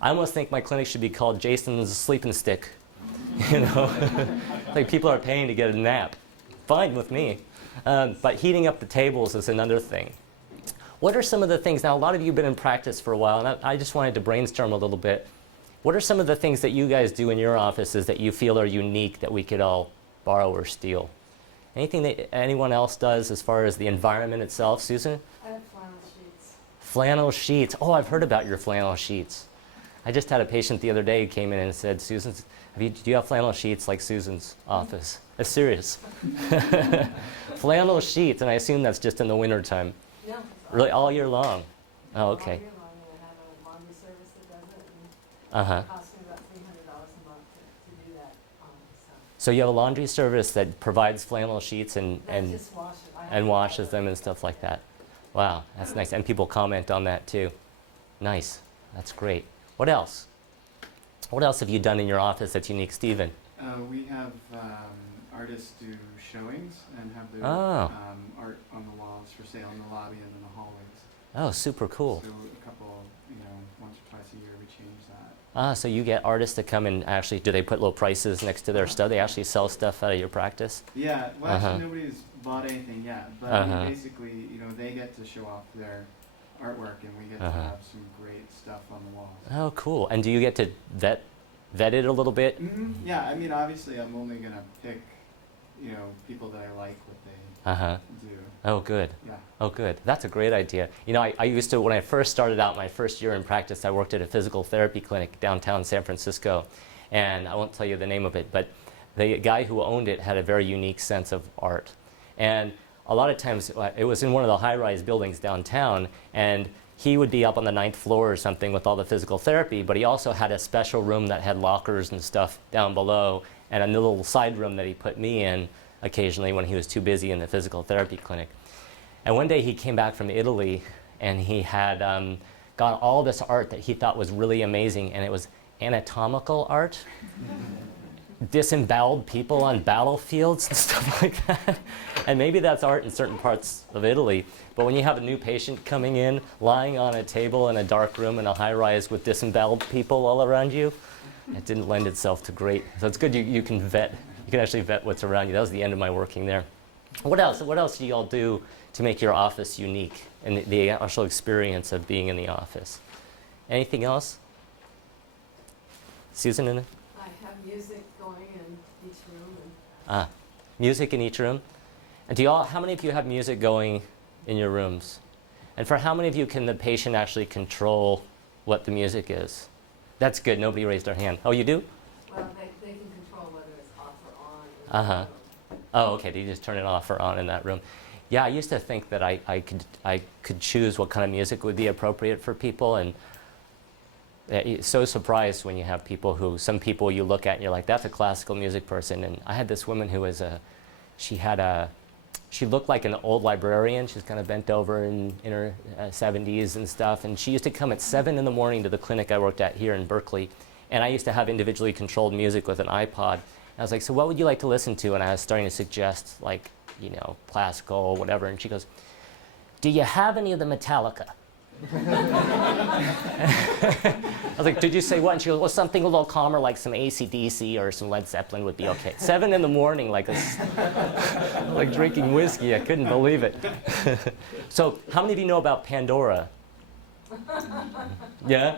I almost think my clinic should be called Jason's Sleeping Stick. You know, like people are paying to get a nap. Fine with me. But heating up the tables is another thing. What are some of the things, now a lot of you have been in practice for a while, and I just wanted to brainstorm a little bit. What are some of the things that you guys do in your offices that you feel are unique that we could all borrow or steal? Anything that anyone else does as far as the environment itself? Susan? I have flannel sheets. Flannel sheets. Oh, I've heard about your flannel sheets. I just had a patient the other day who came in and said, Susan, Do you have flannel sheets like Susan's office? It's serious. Flannel sheets, and I assume that's just in the wintertime. No. Really, all year long? Oh, All okay. year long, and I have a laundry service that does it, and Uh-huh. it costs me about $300 a month to do that, so. So you have a laundry service that provides flannel sheets That just wash it. I have and to washes wash them and stuff like that. Wow, that's nice. And people comment on that too. Nice. That's great. What else? What else have you done in your office that's unique, Stephen? We have artists do showings and have their Oh. art on the walls for sale in the lobby and in the hallways. Oh, super cool. So a couple, once or twice a year we change that. Ah, so you get artists to come and actually, do they put little prices next to their stuff? They actually sell stuff out of your practice? Yeah, well Uh-huh. actually nobody's bought anything yet, but Uh-huh. basically, they get to show off their artwork and we get Uh-huh. to have some great stuff on the walls. Oh, cool. And do you get to vet it a little bit? Yeah, I mean obviously I'm only gonna pick, people that I like what they Uh-huh. do. Oh, good. Yeah. Oh, good. That's a great idea. I used to, when I first started out my first year in practice, I worked at a physical therapy clinic downtown San Francisco. And I won't tell you the name of it, but the guy who owned it had a very unique sense of art. And a lot of times, it was in one of the high-rise buildings downtown, and he would be up on the 9th floor or something with all the physical therapy, but he also had a special room that had lockers and stuff down below, and a little side room that he put me in occasionally when he was too busy in the physical therapy clinic. And one day he came back from Italy, and he had got all this art that he thought was really amazing, and it was anatomical art. Disemboweled people on battlefields and stuff like that. And maybe that's art in certain parts of Italy, but when you have a new patient coming in, lying on a table in a dark room in a high-rise with disemboweled people all around you, it didn't lend itself to great. So it's good you can actually vet what's around you. That was the end of my working there. What else do you all do to make your office unique and the actual experience of being in the office? Anything else? Susan? I have music going in each room and Music in each room? And how many of you have music going in your rooms? And for how many of you can the patient actually control what the music is? That's good, nobody raised their hand. Oh, you do? well, they can control whether it's off or on. in the Uh-huh. room. Oh, okay, you just turn it off or on in that room. Yeah, I used to think that I could choose what kind of music would be appropriate for people, and it's so surprised when you have some people you look at and you're like, that's a classical music person. And I had this woman who was she looked like an old librarian. She's kind of bent over in her 70s and stuff. And she used to come at 7 in the morning to the clinic I worked at here in Berkeley. And I used to have individually controlled music with an iPod. And I was like, so what would you like to listen to? And I was starting to suggest, like, classical, whatever. And she goes, do you have any of the Metallica? I was like, did you say what? And she goes, well, something a little calmer, like some AC/DC or some Led Zeppelin would be okay. 7 in the morning, like drinking whiskey. I couldn't believe it. So how many of you know about Pandora? Yeah?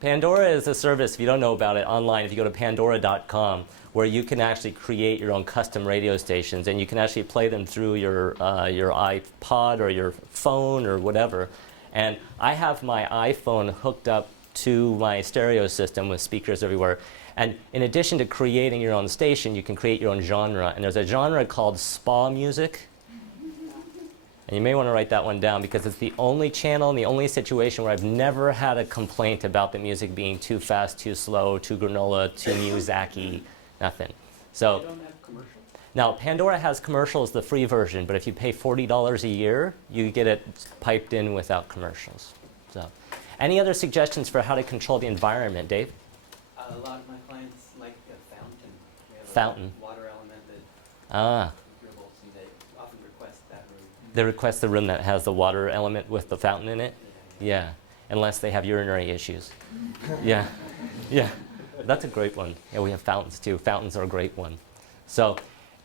Pandora is a service, if you don't know about it, online. If you go to pandora.com, where you can actually create your own custom radio stations, and you can actually play them through your iPod or your phone or whatever. And I have my iPhone hooked up to my stereo system with speakers everywhere. And in addition to creating your own station, you can create your own genre. And there's a genre called spa music. And you may want to write that one down, because it's the only channel and the only situation where I've never had a complaint about the music being too fast, too slow, too granola, too Miyazaki, nothing. So They don't have commercials? now, Pandora has commercials, the free version, but if you pay $40 a year, you get it piped in without commercials. So, any other suggestions for how to control the environment, Dave? A lot of my clients like a fountain. We have Fountain. a water element that Ah, dribbles, and they often request that room. they request the room that has the water element with the fountain in it? Yeah, unless they have urinary issues. Yeah, yeah, that's a great one. Yeah, we have fountains too. Fountains are a great one. So,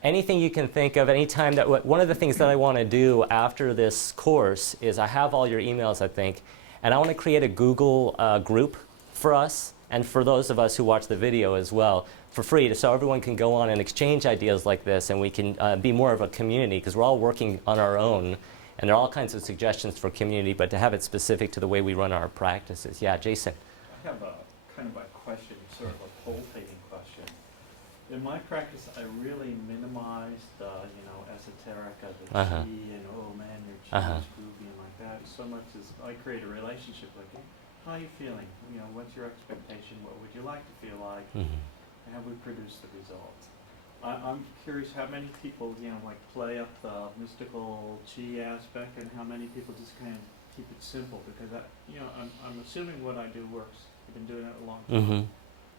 anything you can think of, anytime that, one of the things that I want to do after this course is I have all your emails, I think, and I want to create a Google group for us, and for those of us who watch the video as well, for free, so everyone can go on and exchange ideas like this, and we can be more of a community, because we're all working on our own, and there are all kinds of suggestions for community, but to have it specific to the way we run our practices. Yeah, Jason? I have a kind of a question, sort of a poll-taking question. in my practice, I really minimize the, you know, esoteric of the Uh-huh. chi and, oh man, your chi Uh-huh. is groovy and like that. So much as I create a relationship like, how are you feeling? You know, what's your expectation? What would you like to feel like? Mhm. And have we produced the results? I'm curious how many people, you know, like play up the mystical chi aspect and how many people just kind of keep it simple because you know, I'm assuming what I do works. I've been doing it a long time. Mhm.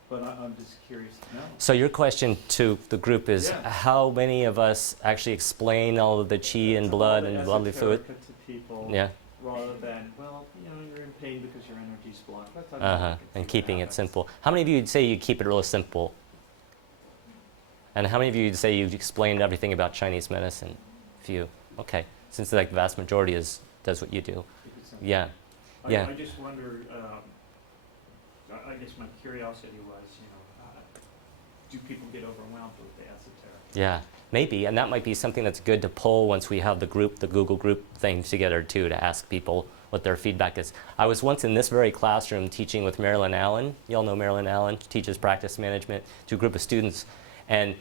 But I'm just curious to know. So your question to the group is, Yeah. how many of us actually explain all of the chi and To blood all the and bodily fluid? esoterica to people, Yeah. rather than, well, you know, you're in pain because your energy's blocked. That's Uh-huh. And keeping it simple. How many of you would say you keep it real simple? And how many of you would say you've explained everything about Chinese medicine? Few. Okay. Since like the vast majority does what you do. Keep it simple. Yeah. Yeah. I just wonder, I guess my curiosity was, you know, do people get overwhelmed with the esoteric? Yeah. Maybe. And that might be something that's good to pull once we have the group, the Google group thing together too, to ask people what their feedback is. I was once in this very classroom teaching with Marilyn Allen. You all know Marilyn Allen. She teaches practice management to a group of students. And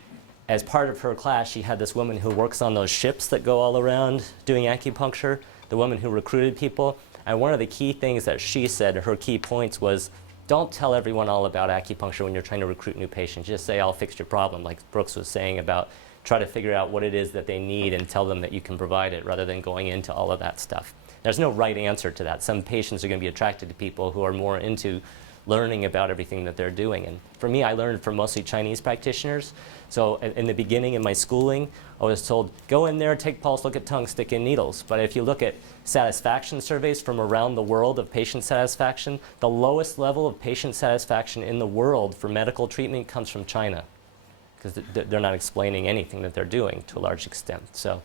as part of her class, she had this woman who works on those ships that go all around doing acupuncture, the woman who recruited people. And one of the key things that she said, her key points was, don't tell everyone all about acupuncture when you're trying to recruit new patients. Just say, I'll fix your problem, like Brooks was saying about try to figure out what it is that they need and tell them that you can provide it rather than going into all of that stuff. There's no right answer to that. Some patients are going to be attracted to people who are more into learning about everything that they're doing. And for me, I learned from mostly Chinese practitioners. So in the beginning in my schooling, I was told, go in there, take pulse, look at tongue, stick in needles. But if you look at satisfaction surveys from around the world of patient satisfaction, the lowest level of patient satisfaction in the world for medical treatment comes from China, because they're not explaining anything that they're doing to a large extent. So,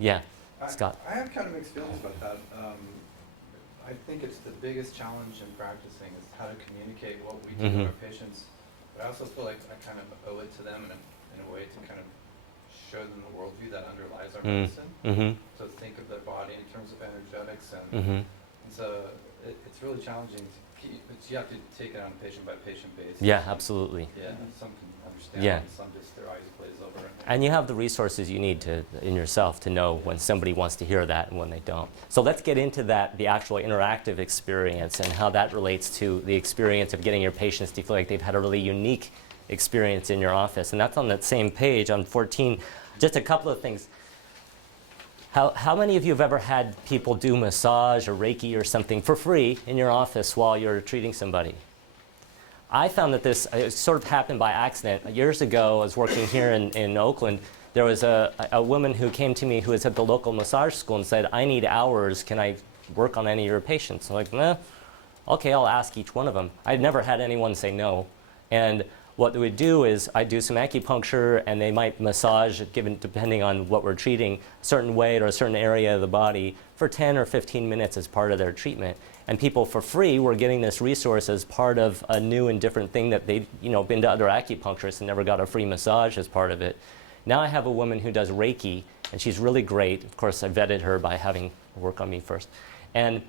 yeah, Scott. I have kind of mixed feelings about that. I think it's the biggest challenge in practicing is how to communicate what we do to our patients. But I also feel like I kind of owe it to them in a way to kind of show them the worldview that underlies our medicine. So think of their body in terms of energetics, and so it's really challenging to keep. But you have to take it on a patient by patient basis. Yeah, absolutely. Yeah, some can understand, Yeah. and some just their eyes glaze over. And you have the resources you need in yourself to know when somebody wants to hear that and when they don't. So let's get into that, the actual interactive experience and how that relates to the experience of getting your patients to feel like they've had a really unique experience in your office. And that's on that same page on 14. Just a couple of things. How many of you have ever had people do massage or Reiki or something for free in your office while you're treating somebody? I found that this sort of happened by accident. Years ago, I was working here in Oakland. There was a woman who came to me who was at the local massage school and said, I need hours. Can I work on any of your patients? I'm like, nah, okay, I'll ask each one of them. I'd never had anyone say no. And what they would do is I'd do some acupuncture, and they might massage, depending on what we're treating, a certain weight or a certain area of the body for 10 or 15 minutes as part of their treatment. And people for free were getting this resource as part of a new and different thing that they'd been to other acupuncturists and never got a free massage as part of it. Now I have a woman who does Reiki, and she's really great. Of course, I vetted her by having her work on me first. And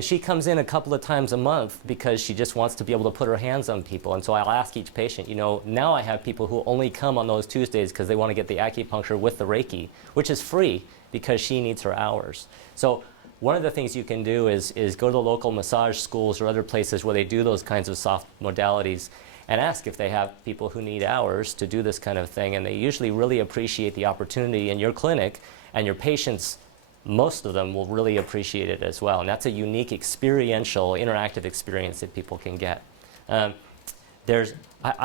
she comes in a couple of times a month because she just wants to be able to put her hands on people. And so I'll ask each patient, now I have people who only come on those Tuesdays because they want to get the acupuncture with the Reiki, which is free because she needs her hours. So one of the things you can do is go to the local massage schools or other places where they do those kinds of soft modalities and ask if they have people who need hours to do this kind of thing. And they usually really appreciate the opportunity in your clinic, and your patients, most of them will really appreciate it as well. And that's a unique experiential, interactive experience that people can get. I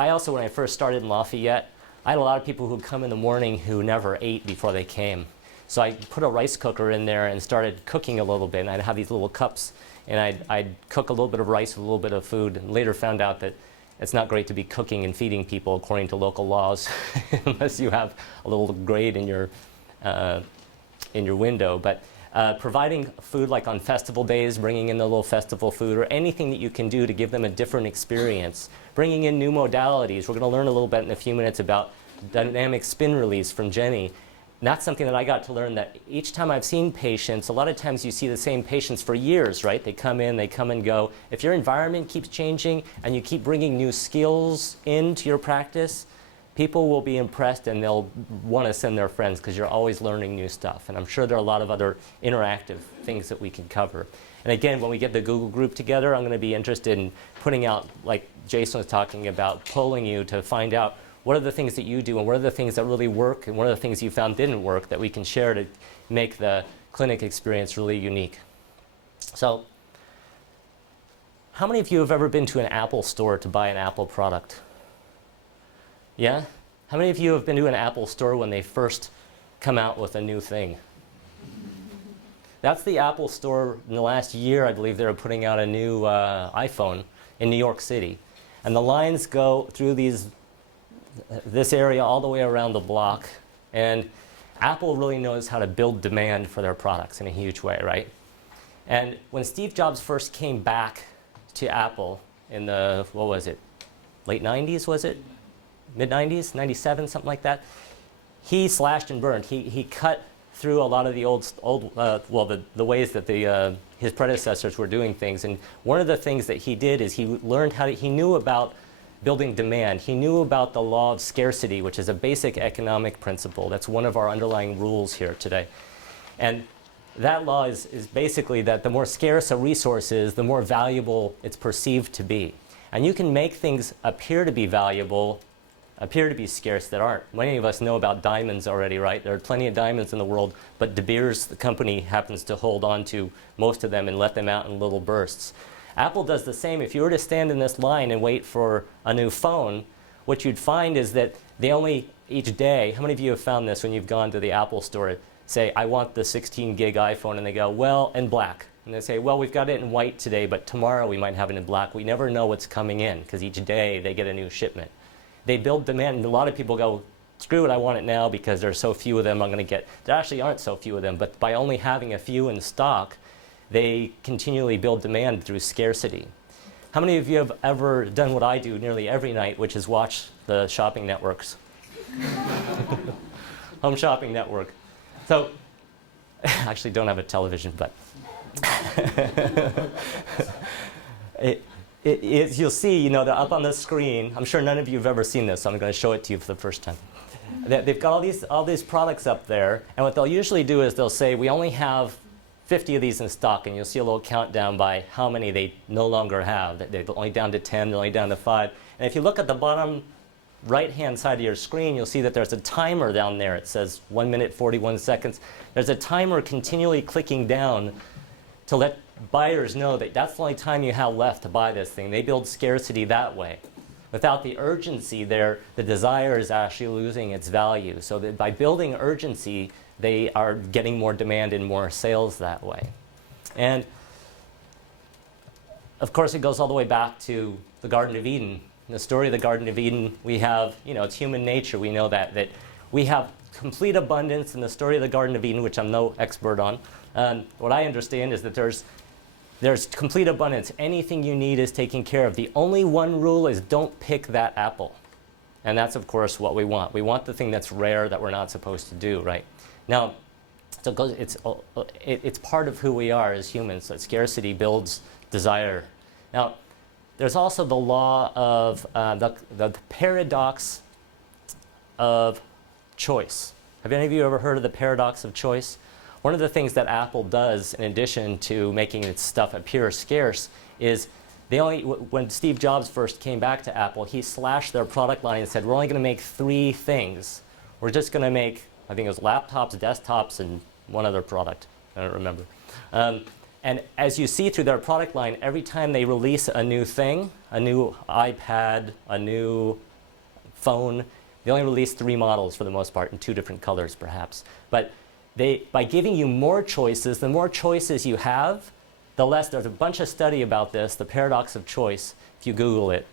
also, when I first started in Lafayette, I had a lot of people who come in the morning who never ate before they came. So I put a rice cooker in there and started cooking a little bit. And I'd have these little cups, and I'd cook a little bit of rice with a little bit of food. And later found out that it's not great to be cooking and feeding people according to local laws unless you have a little grate in your window. But providing food like on festival days, bringing in the little festival food, or anything that you can do to give them a different experience. Bringing in new modalities. We're going to learn a little bit in a few minutes about dynamic spin release from Jenny. that's something that I got to learn, that each time I've seen patients, a lot of times you see the same patients for years, right? They come in, they come and go. If your environment keeps changing and you keep bringing new skills into your practice, people will be impressed and they'll want to send their friends because you're always learning new stuff. And I'm sure there are a lot of other interactive things that we can cover. And again, when we get the Google group together, I'm going to be interested in putting out, like Jason was talking about, polling you to find out what are the things that you do and what are the things that really work and what are the things you found didn't work that we can share to make the clinic experience really unique. So, how many of you have ever been to an Apple store to buy an Apple product? Yeah? How many of you have been to an Apple store when they first come out with a new thing? That's the Apple store. In the last year, I believe they were putting out a new iPhone in New York City. And the lines go through this area all the way around the block. And Apple really knows how to build demand for their products in a huge way, right? And when Steve Jobs first came back to Apple in the, what was it, late 90s, was it? Mid-90s, 97, something like that. He slashed and burned. He cut through a lot of the the ways that his predecessors were doing things. And one of the things that he did is he learned he knew about building demand. He knew about the law of scarcity, which is a basic economic principle. That's one of our underlying rules here today. And that law is basically that the more scarce a resource is, the more valuable it's perceived to be. And you can make things appear to be valuable, appear to be scarce that aren't. Many of us know about diamonds already, right? There are plenty of diamonds in the world, but De Beers, the company, happens to hold on to most of them and let them out in little bursts. Apple does the same. If you were to stand in this line and wait for a new phone, what you'd find is that they only, each day, how many of you have found this when you've gone to the Apple store, say, I want the 16 gig iPhone, and they go, well, in black. And they say, well, we've got it in white today, but tomorrow we might have it in black. We never know what's coming in, because each day they get a new shipment. They build demand, and a lot of people go, screw it, I want it now because there's so few of them I'm going to get. There actually aren't so few of them, but by only having a few in stock, they continually build demand through scarcity. How many of you have ever done what I do nearly every night, which is watch the shopping networks? Home shopping network. So, I actually don't have a television, but you'll see, they're up on the screen. I'm sure none of you have ever seen this, so I'm going to show it to you for the first time. They've got all these products up there, and what they'll usually do is they'll say, we only have 50 of these in stock, and you'll see a little countdown by how many they no longer have. They're only down to 10, they're only down to 5. And if you look at the bottom right-hand side of your screen, you'll see that there's a timer down there. It says 1 minute, 41 seconds. There's a timer continually clicking down to let buyers know that that's the only time you have left to buy this thing. They build scarcity that way. Without the urgency there, the desire is actually losing its value. So that by building urgency, they are getting more demand and more sales that way. And of course, it goes all the way back to the Garden of Eden. In the story of the Garden of Eden, we have, it's human nature. We know that we have complete abundance in the story of the Garden of Eden, which I'm no expert on. What I understand is that there's complete abundance. Anything you need is taken care of. The only one rule is don't pick that apple. And that's, of course, what we want. We want the thing that's rare that we're not supposed to do, right? Now, it's part of who we are as humans. So scarcity builds desire. Now, there's also the law of the paradox of choice. Have any of you ever heard of the paradox of choice? One of the things that Apple does, in addition to making its stuff appear scarce, is when Steve Jobs first came back to Apple, he slashed their product line and said, we're only going to make 3 things. We're just going to make, I think it was laptops, desktops, and one other product. I don't remember. And as you see through their product line, every time they release a new thing, a new iPad, a new phone, they only release 3 models for the most part, in 2 different colors perhaps. But by giving you more choices, the more choices you have, the less, there's a bunch of study about this, the paradox of choice, if you Google it.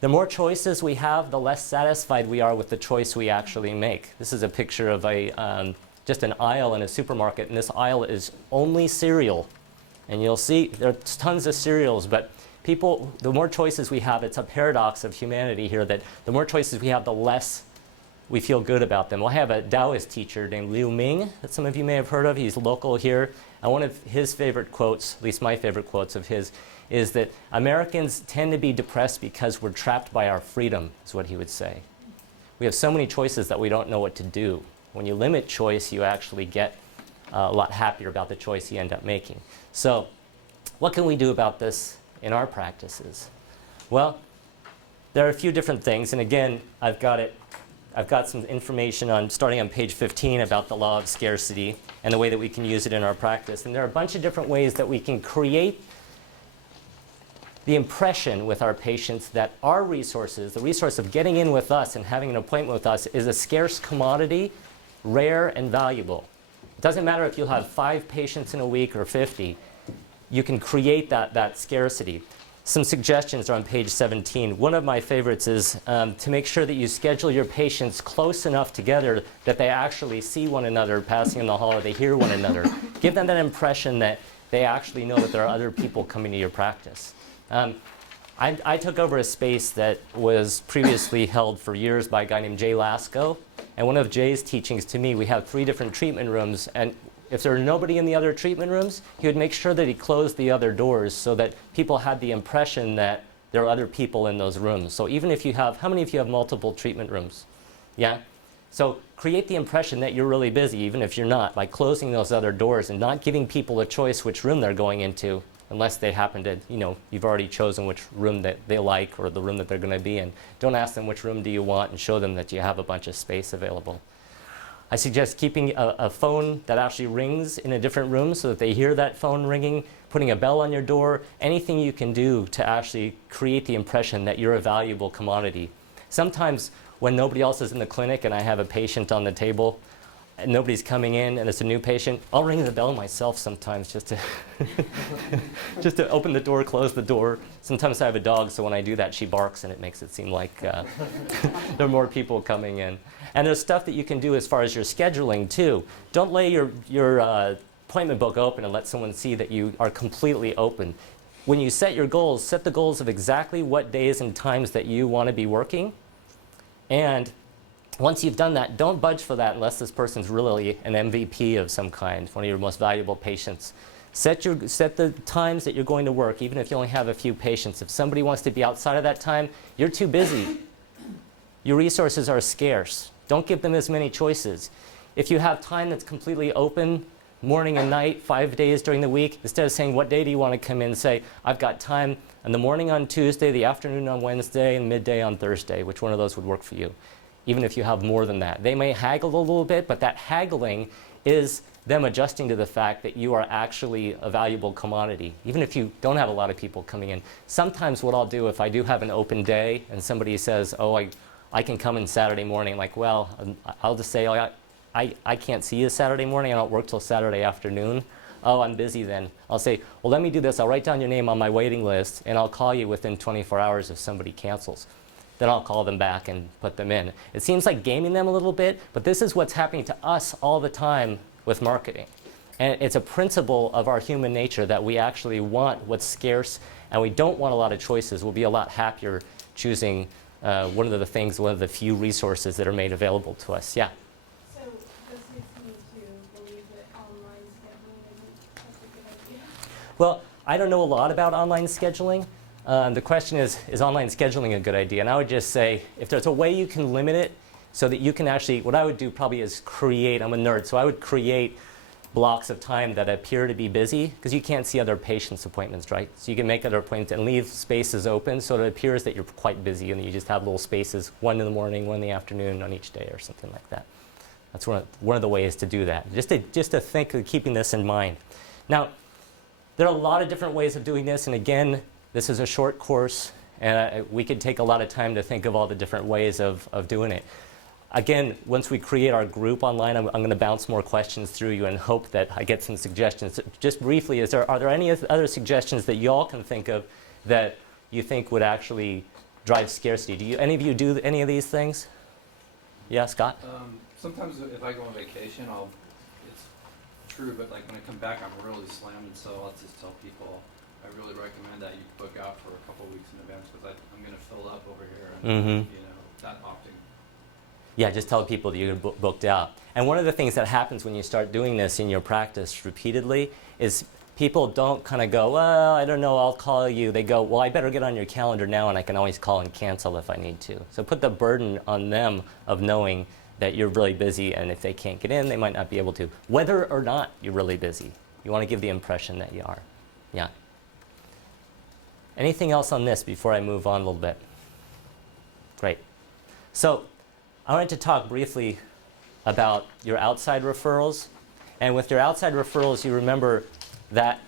The more choices we have, the less satisfied we are with the choice we actually make. This is a picture of just an aisle in a supermarket, and this aisle is only cereal. And you'll see there's tons of cereals, but the more choices we have, it's a paradox of humanity here, that the more choices we have, the less we feel good about them. Well, I have a Taoist teacher named Liu Ming that some of you may have heard of. He's local here. And one of his favorite quotes, at least my favorite quotes of his, is that Americans tend to be depressed because we're trapped by our freedom, is what he would say. We have so many choices that we don't know what to do. When you limit choice, you actually get a lot happier about the choice you end up making. So what can we do about this in our practices? Well, there are a few different things. And again, I've got some information on, starting on page 15, about the law of scarcity and the way that we can use it in our practice. And there are a bunch of different ways that we can create the impression with our patients that our resources, the resource of getting in with us and having an appointment with us, is a scarce commodity, rare and valuable. It doesn't matter if you'll have 5 patients in a week or 50. You can create that scarcity. Some suggestions are on page 17. One of my favorites is to make sure that you schedule your patients close enough together that they actually see one another passing in the hall, or they hear one another. Give them that impression that they actually know that there are other people coming to your practice. I took over a space that was previously held for years by a guy named Jay Lasko. And one of Jay's teachings to me, we have 3 different treatment rooms. And if there were nobody in the other treatment rooms, he would make sure that he closed the other doors so that people had the impression that there are other people in those rooms. So even if you have, how many of you have multiple treatment rooms? Yeah? So create the impression that you're really busy, even if you're not, by closing those other doors and not giving people a choice which room they're going into, unless they happen to, you've already chosen which room that they like or the room that they're going to be in. Don't ask them which room do you want, and show them that you have a bunch of space available. I suggest keeping a phone that actually rings in a different room so that they hear that phone ringing, putting a bell on your door, anything you can do to actually create the impression that you're a valuable commodity. Sometimes when nobody else is in the clinic and I have a patient on the table and nobody's coming in and it's a new patient, I'll ring the bell myself sometimes just to just to open the door, close the door. Sometimes I have a dog, so when I do that, she barks and it makes it seem like there are more people coming in. And there's stuff that you can do as far as your scheduling too. Don't lay your appointment book open and let someone see that you are completely open. When you set your goals, set the goals of exactly what days and times that you want to be working. And once you've done that, don't budge for that unless this person's really an MVP of some kind, one of your most valuable patients. Set the times that you're going to work, even if you only have a few patients. If somebody wants to be outside of that time, you're too busy. Your resources are scarce. Don't give them as many choices. If you have time that's completely open, morning and night, 5 days during the week, instead of saying, what day do you want to come in, say, I've got time in the morning on Tuesday, the afternoon on Wednesday, and midday on Thursday. Which one of those would work for you? Even if you have more than that. They may haggle a little bit, but that haggling is them adjusting to the fact that you are actually a valuable commodity, even if you don't have a lot of people coming in. Sometimes what I'll do, if I do have an open day and somebody says, oh, I can come in Saturday morning, like, well, I'll just say, oh, I can't see you Saturday morning, I don't work till Saturday afternoon. Oh, I'm busy then. I'll say, well, let me do this. I'll write down your name on my waiting list, and I'll call you within 24 hours if somebody cancels. Then I'll call them back and put them in. It seems like gaming them a little bit, but this is what's happening to us all the time with marketing. And it's a principle of our human nature that we actually want what's scarce, and we don't want a lot of choices. We'll be a lot happier choosing one of the few resources that are made available to us. Yeah? So this makes me to believe that online scheduling isn't such a good idea. Well, I don't know a lot about online scheduling. The question is online scheduling a good idea? And I would just say, if there's a way you can limit it so that you can actually, what I would do probably is create, I'm a nerd, so I would create blocks of time that appear to be busy, because you can't see other patients' appointments, right? So you can make other appointments and leave spaces open so it appears that you're quite busy and you just have little spaces, one in the morning, one in the afternoon on each day or something like that. That's one of the ways to do that, just to think of keeping this in mind. Now, there are a lot of different ways of doing this, and again, this is a short course, and we could take a lot of time to think of all the different ways of doing it. Again, once we create our group online, I'm going to bounce more questions through you and hope that I get some suggestions. Just briefly, are there any other suggestions that you all can think of that you think would actually drive scarcity? Do any of you do any of these things? Yeah, Scott? Sometimes if I go on vacation, it's true, but like when I come back, I'm really slammed, so I'll just tell people, I really recommend that you book out for a couple weeks in advance, because I'm going to fill up over here, and that often Yeah, just tell people that you're booked out. And one of the things that happens when you start doing this in your practice repeatedly is people don't kind of go, well, I don't know, I'll call you. They go, well, I better get on your calendar now, and I can always call and cancel if I need to. So put the burden on them of knowing that you're really busy, and if they can't get in, they might not be able to, whether or not you're really busy. You want to give the impression that you are. Yeah. Anything else on this before I move on a little bit? Great. So I wanted to talk briefly about your outside referrals. And with your outside referrals, you remember that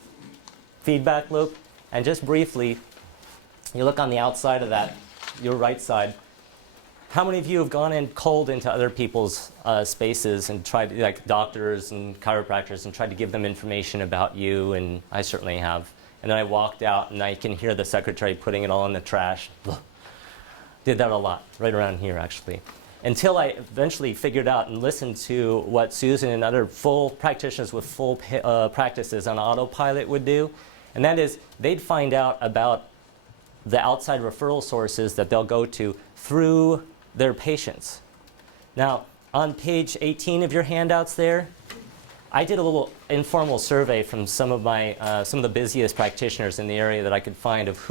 feedback loop. And just briefly, you look on the outside of that, your right side. How many of you have gone in cold into other people's spaces and tried, like doctors and chiropractors, and tried to give them information about you? And I certainly have. And then I walked out, and I can hear the secretary putting it all in the trash. Did that a lot, right around here, actually. Until I eventually figured out and listened to what Susan and other full practitioners with full practices on autopilot would do. And that is, they'd find out about the outside referral sources that they'll go to through their patients. Now, on page 18 of your handouts there, I did a little informal survey from some of the busiest practitioners in the area that I could find of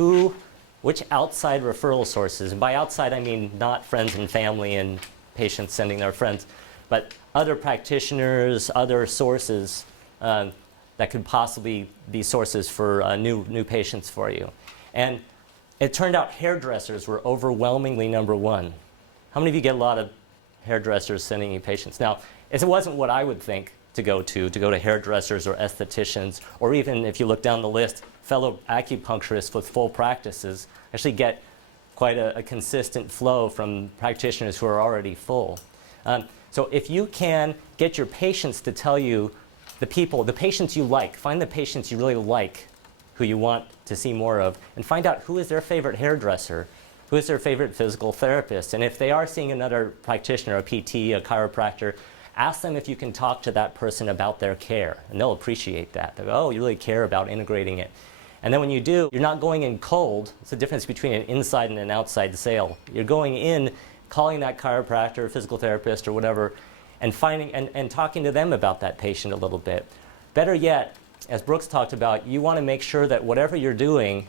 which outside referral sources, and by outside I mean not friends and family and patients sending their friends, but other practitioners, other sources that could possibly be sources for new patients for you. And it turned out hairdressers were overwhelmingly number one. How many of you get a lot of hairdressers sending you patients? Now, it wasn't what I would think to go to hairdressers or estheticians, or even if you look down the list, fellow acupuncturists with full practices actually get quite a consistent flow from practitioners who are already full. So if you can get your patients to tell you the patients you like, find the patients you really like, who you want to see more of, and find out who is their favorite hairdresser, who is their favorite physical therapist. And if they are seeing another practitioner, a PT, a chiropractor, ask them if you can talk to that person about their care, and they'll appreciate that. They'll go, oh, you really care about integrating it. And then when you do, you're not going in cold. It's the difference between an inside and an outside sale. You're going in, calling that chiropractor, physical therapist, or whatever, and finding and talking to them about that patient a little bit. Better yet, as Brooks talked about, you want to make sure that whatever you're doing,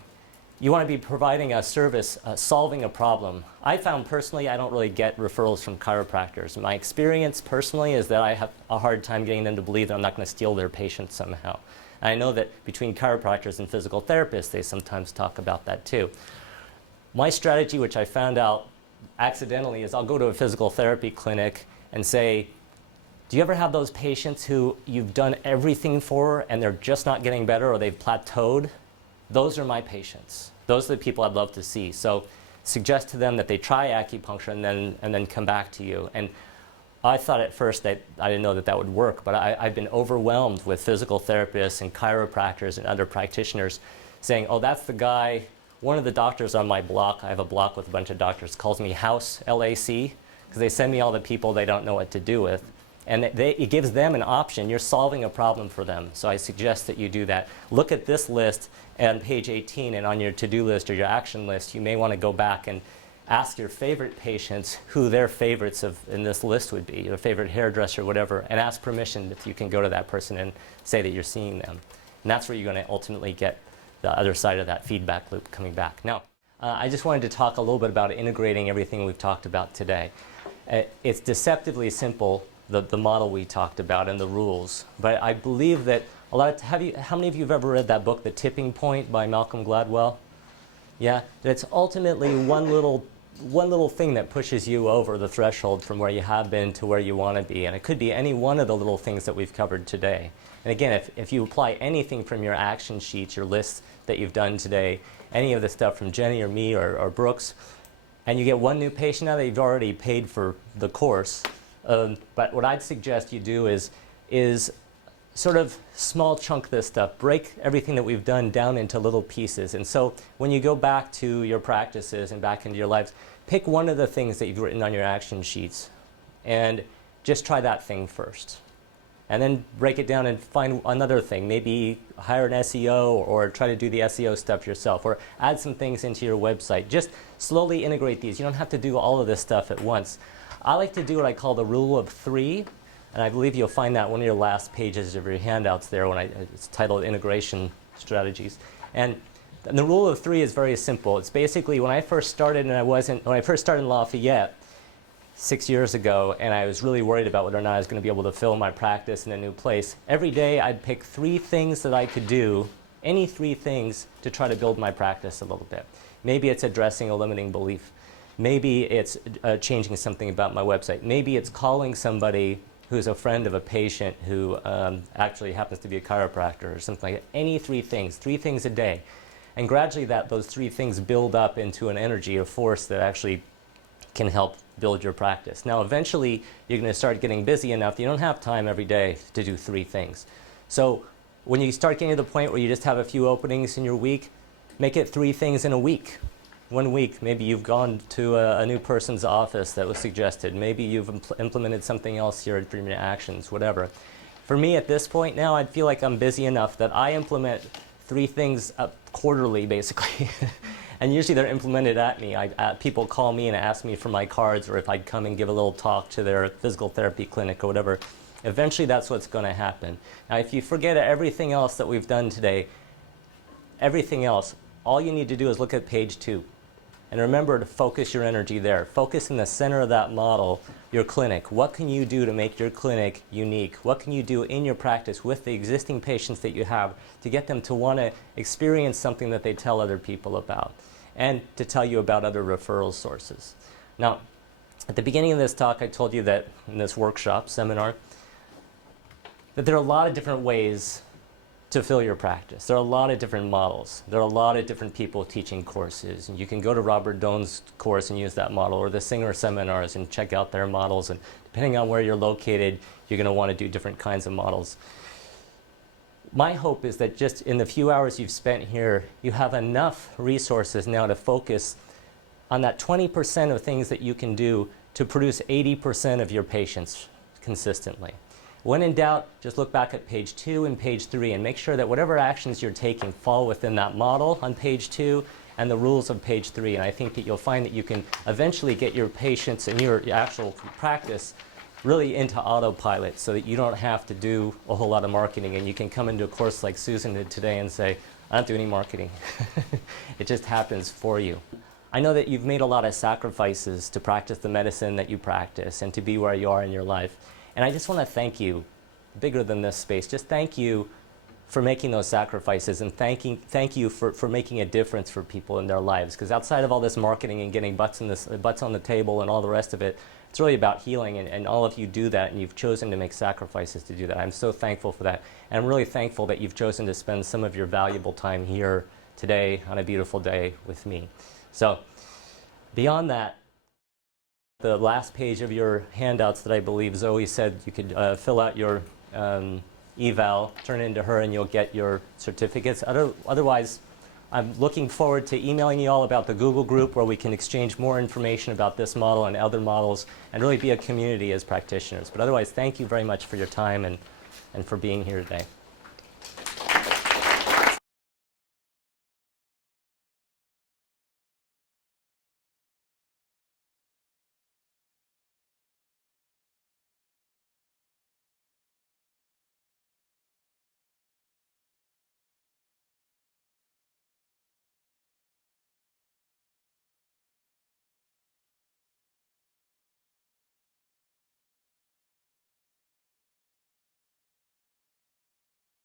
you want to be providing a service, solving a problem. I found personally, I don't really get referrals from chiropractors. My experience personally is that I have a hard time getting them to believe that I'm not going to steal their patients somehow. And I know that between chiropractors and physical therapists, they sometimes talk about that too. My strategy, which I found out accidentally, is I'll go to a physical therapy clinic and say, do you ever have those patients who you've done everything for and they're just not getting better, or they've plateaued? Those are my patients. Those are the people I'd love to see. So suggest to them that they try acupuncture and then come back to you. And I thought at first that I didn't know that would work, but I've been overwhelmed with physical therapists and chiropractors and other practitioners saying, oh, that's the guy. One of the doctors on my block, I have a block with a bunch of doctors, calls me House LAC, because they send me all the people they don't know what to do with. And it gives them an option. You're solving a problem for them. So I suggest that you do that. Look at this list on page 18, and on your to-do list or your action list, you may want to go back and ask your favorite patients who their favorites in this list would be, your favorite hairdresser, whatever, and ask permission if you can go to that person and say that you're seeing them. And that's where you're going to ultimately get the other side of that feedback loop coming back. Now, I just wanted to talk a little bit about integrating everything we've talked about today. It's deceptively simple, the model we talked about and the rules, but I believe that how many of you have ever read that book, The Tipping Point by Malcolm Gladwell? Yeah, it's ultimately one little thing that pushes you over the threshold from where you have been to where you want to be, and it could be any one of the little things that we've covered today. And again, if you apply anything from your action sheets, your lists that you've done today, any of the stuff from Jenny or me or Brooks, and you get one new patient out of it, you've already paid for the course. But what I'd suggest you do is sort of small chunk this stuff, break everything that we've done down into little pieces. And so when you go back to your practices and back into your lives, pick one of the things that you've written on your action sheets and just try that thing first. And then break it down and find another thing. Maybe hire an SEO or try to do the SEO stuff yourself, or add some things into your website. Just slowly integrate these. You don't have to do all of this stuff at once. I like to do what I call the rule of 3, and I believe you'll find that one of your last pages of your handouts there when it's titled Integration Strategies. And the rule of 3 is very simple. It's basically when I first started when I first started in Lafayette 6 years ago, and I was really worried about whether or not I was going to be able to fill my practice in a new place, every day I'd pick 3 things that I could do, any 3 things, to try to build my practice a little bit. Maybe it's addressing a limiting belief. Maybe it's changing something about my website. Maybe it's calling somebody who's a friend of a patient who actually happens to be a chiropractor or something like that. Any 3 things a day. And gradually those 3 things build up into an energy, a force that actually can help build your practice. Now eventually you're going to start getting busy enough that you don't have time every day to do 3 things. So when you start getting to the point where you just have a few openings in your week, make it 3 things in a week. 1 week, maybe you've gone to a new person's office that was suggested. Maybe you've implemented something else here at Brimming Actions, whatever. For me at this point now, I feel like I'm busy enough that I implement 3 things quarterly, basically. And usually they're implemented at me. People call me and ask me for my cards, or if I'd come and give a little talk to their physical therapy clinic or whatever. Eventually that's what's going to happen. Now if you forget everything else that we've done today, everything else, all you need to do is look at page 2. And remember to focus your energy there. Focus in the center of that model, your clinic. What can you do to make your clinic unique? What can you do in your practice with the existing patients that you have to get them to want to experience something that they tell other people about, and to tell you about other referral sources? Now, at the beginning of this talk, I told you that in this workshop, seminar, that there are a lot of different ways to fill your practice. There are a lot of different models. There are a lot of different people teaching courses. And you can go to Robert Doan's course and use that model, or the Singer seminars and check out their models. And depending on where you're located, you're going to want to do different kinds of models. My hope is that just in the few hours you've spent here, you have enough resources now to focus on that 20% of things that you can do to produce 80% of your patients consistently. When in doubt, just look back at page 2 and page 3 and make sure that whatever actions you're taking fall within that model on page 2 and the rules of page 3. And I think that you'll find that you can eventually get your patients and your actual practice really into autopilot, so that you don't have to do a whole lot of marketing, and you can come into a course like Susan did today and say, I don't do any marketing. It just happens for you. I know that you've made a lot of sacrifices to practice the medicine that you practice and to be where you are in your life. And I just want to thank you, bigger than this space, just thank you for making those sacrifices, and thank you for making a difference for people in their lives. Because outside of all this marketing and getting butts on the table and all the rest of it, it's really about healing, and all of you do that, and you've chosen to make sacrifices to do that. I'm so thankful for that. And I'm really thankful that you've chosen to spend some of your valuable time here today on a beautiful day with me. So beyond that, the last page of your handouts that I believe Zoe said you could fill out your eval, turn it into her, and you'll get your certificates. Otherwise, I'm looking forward to emailing you all about the Google group, where we can exchange more information about this model and other models and really be a community as practitioners. But otherwise, thank you very much for your time and for being here today.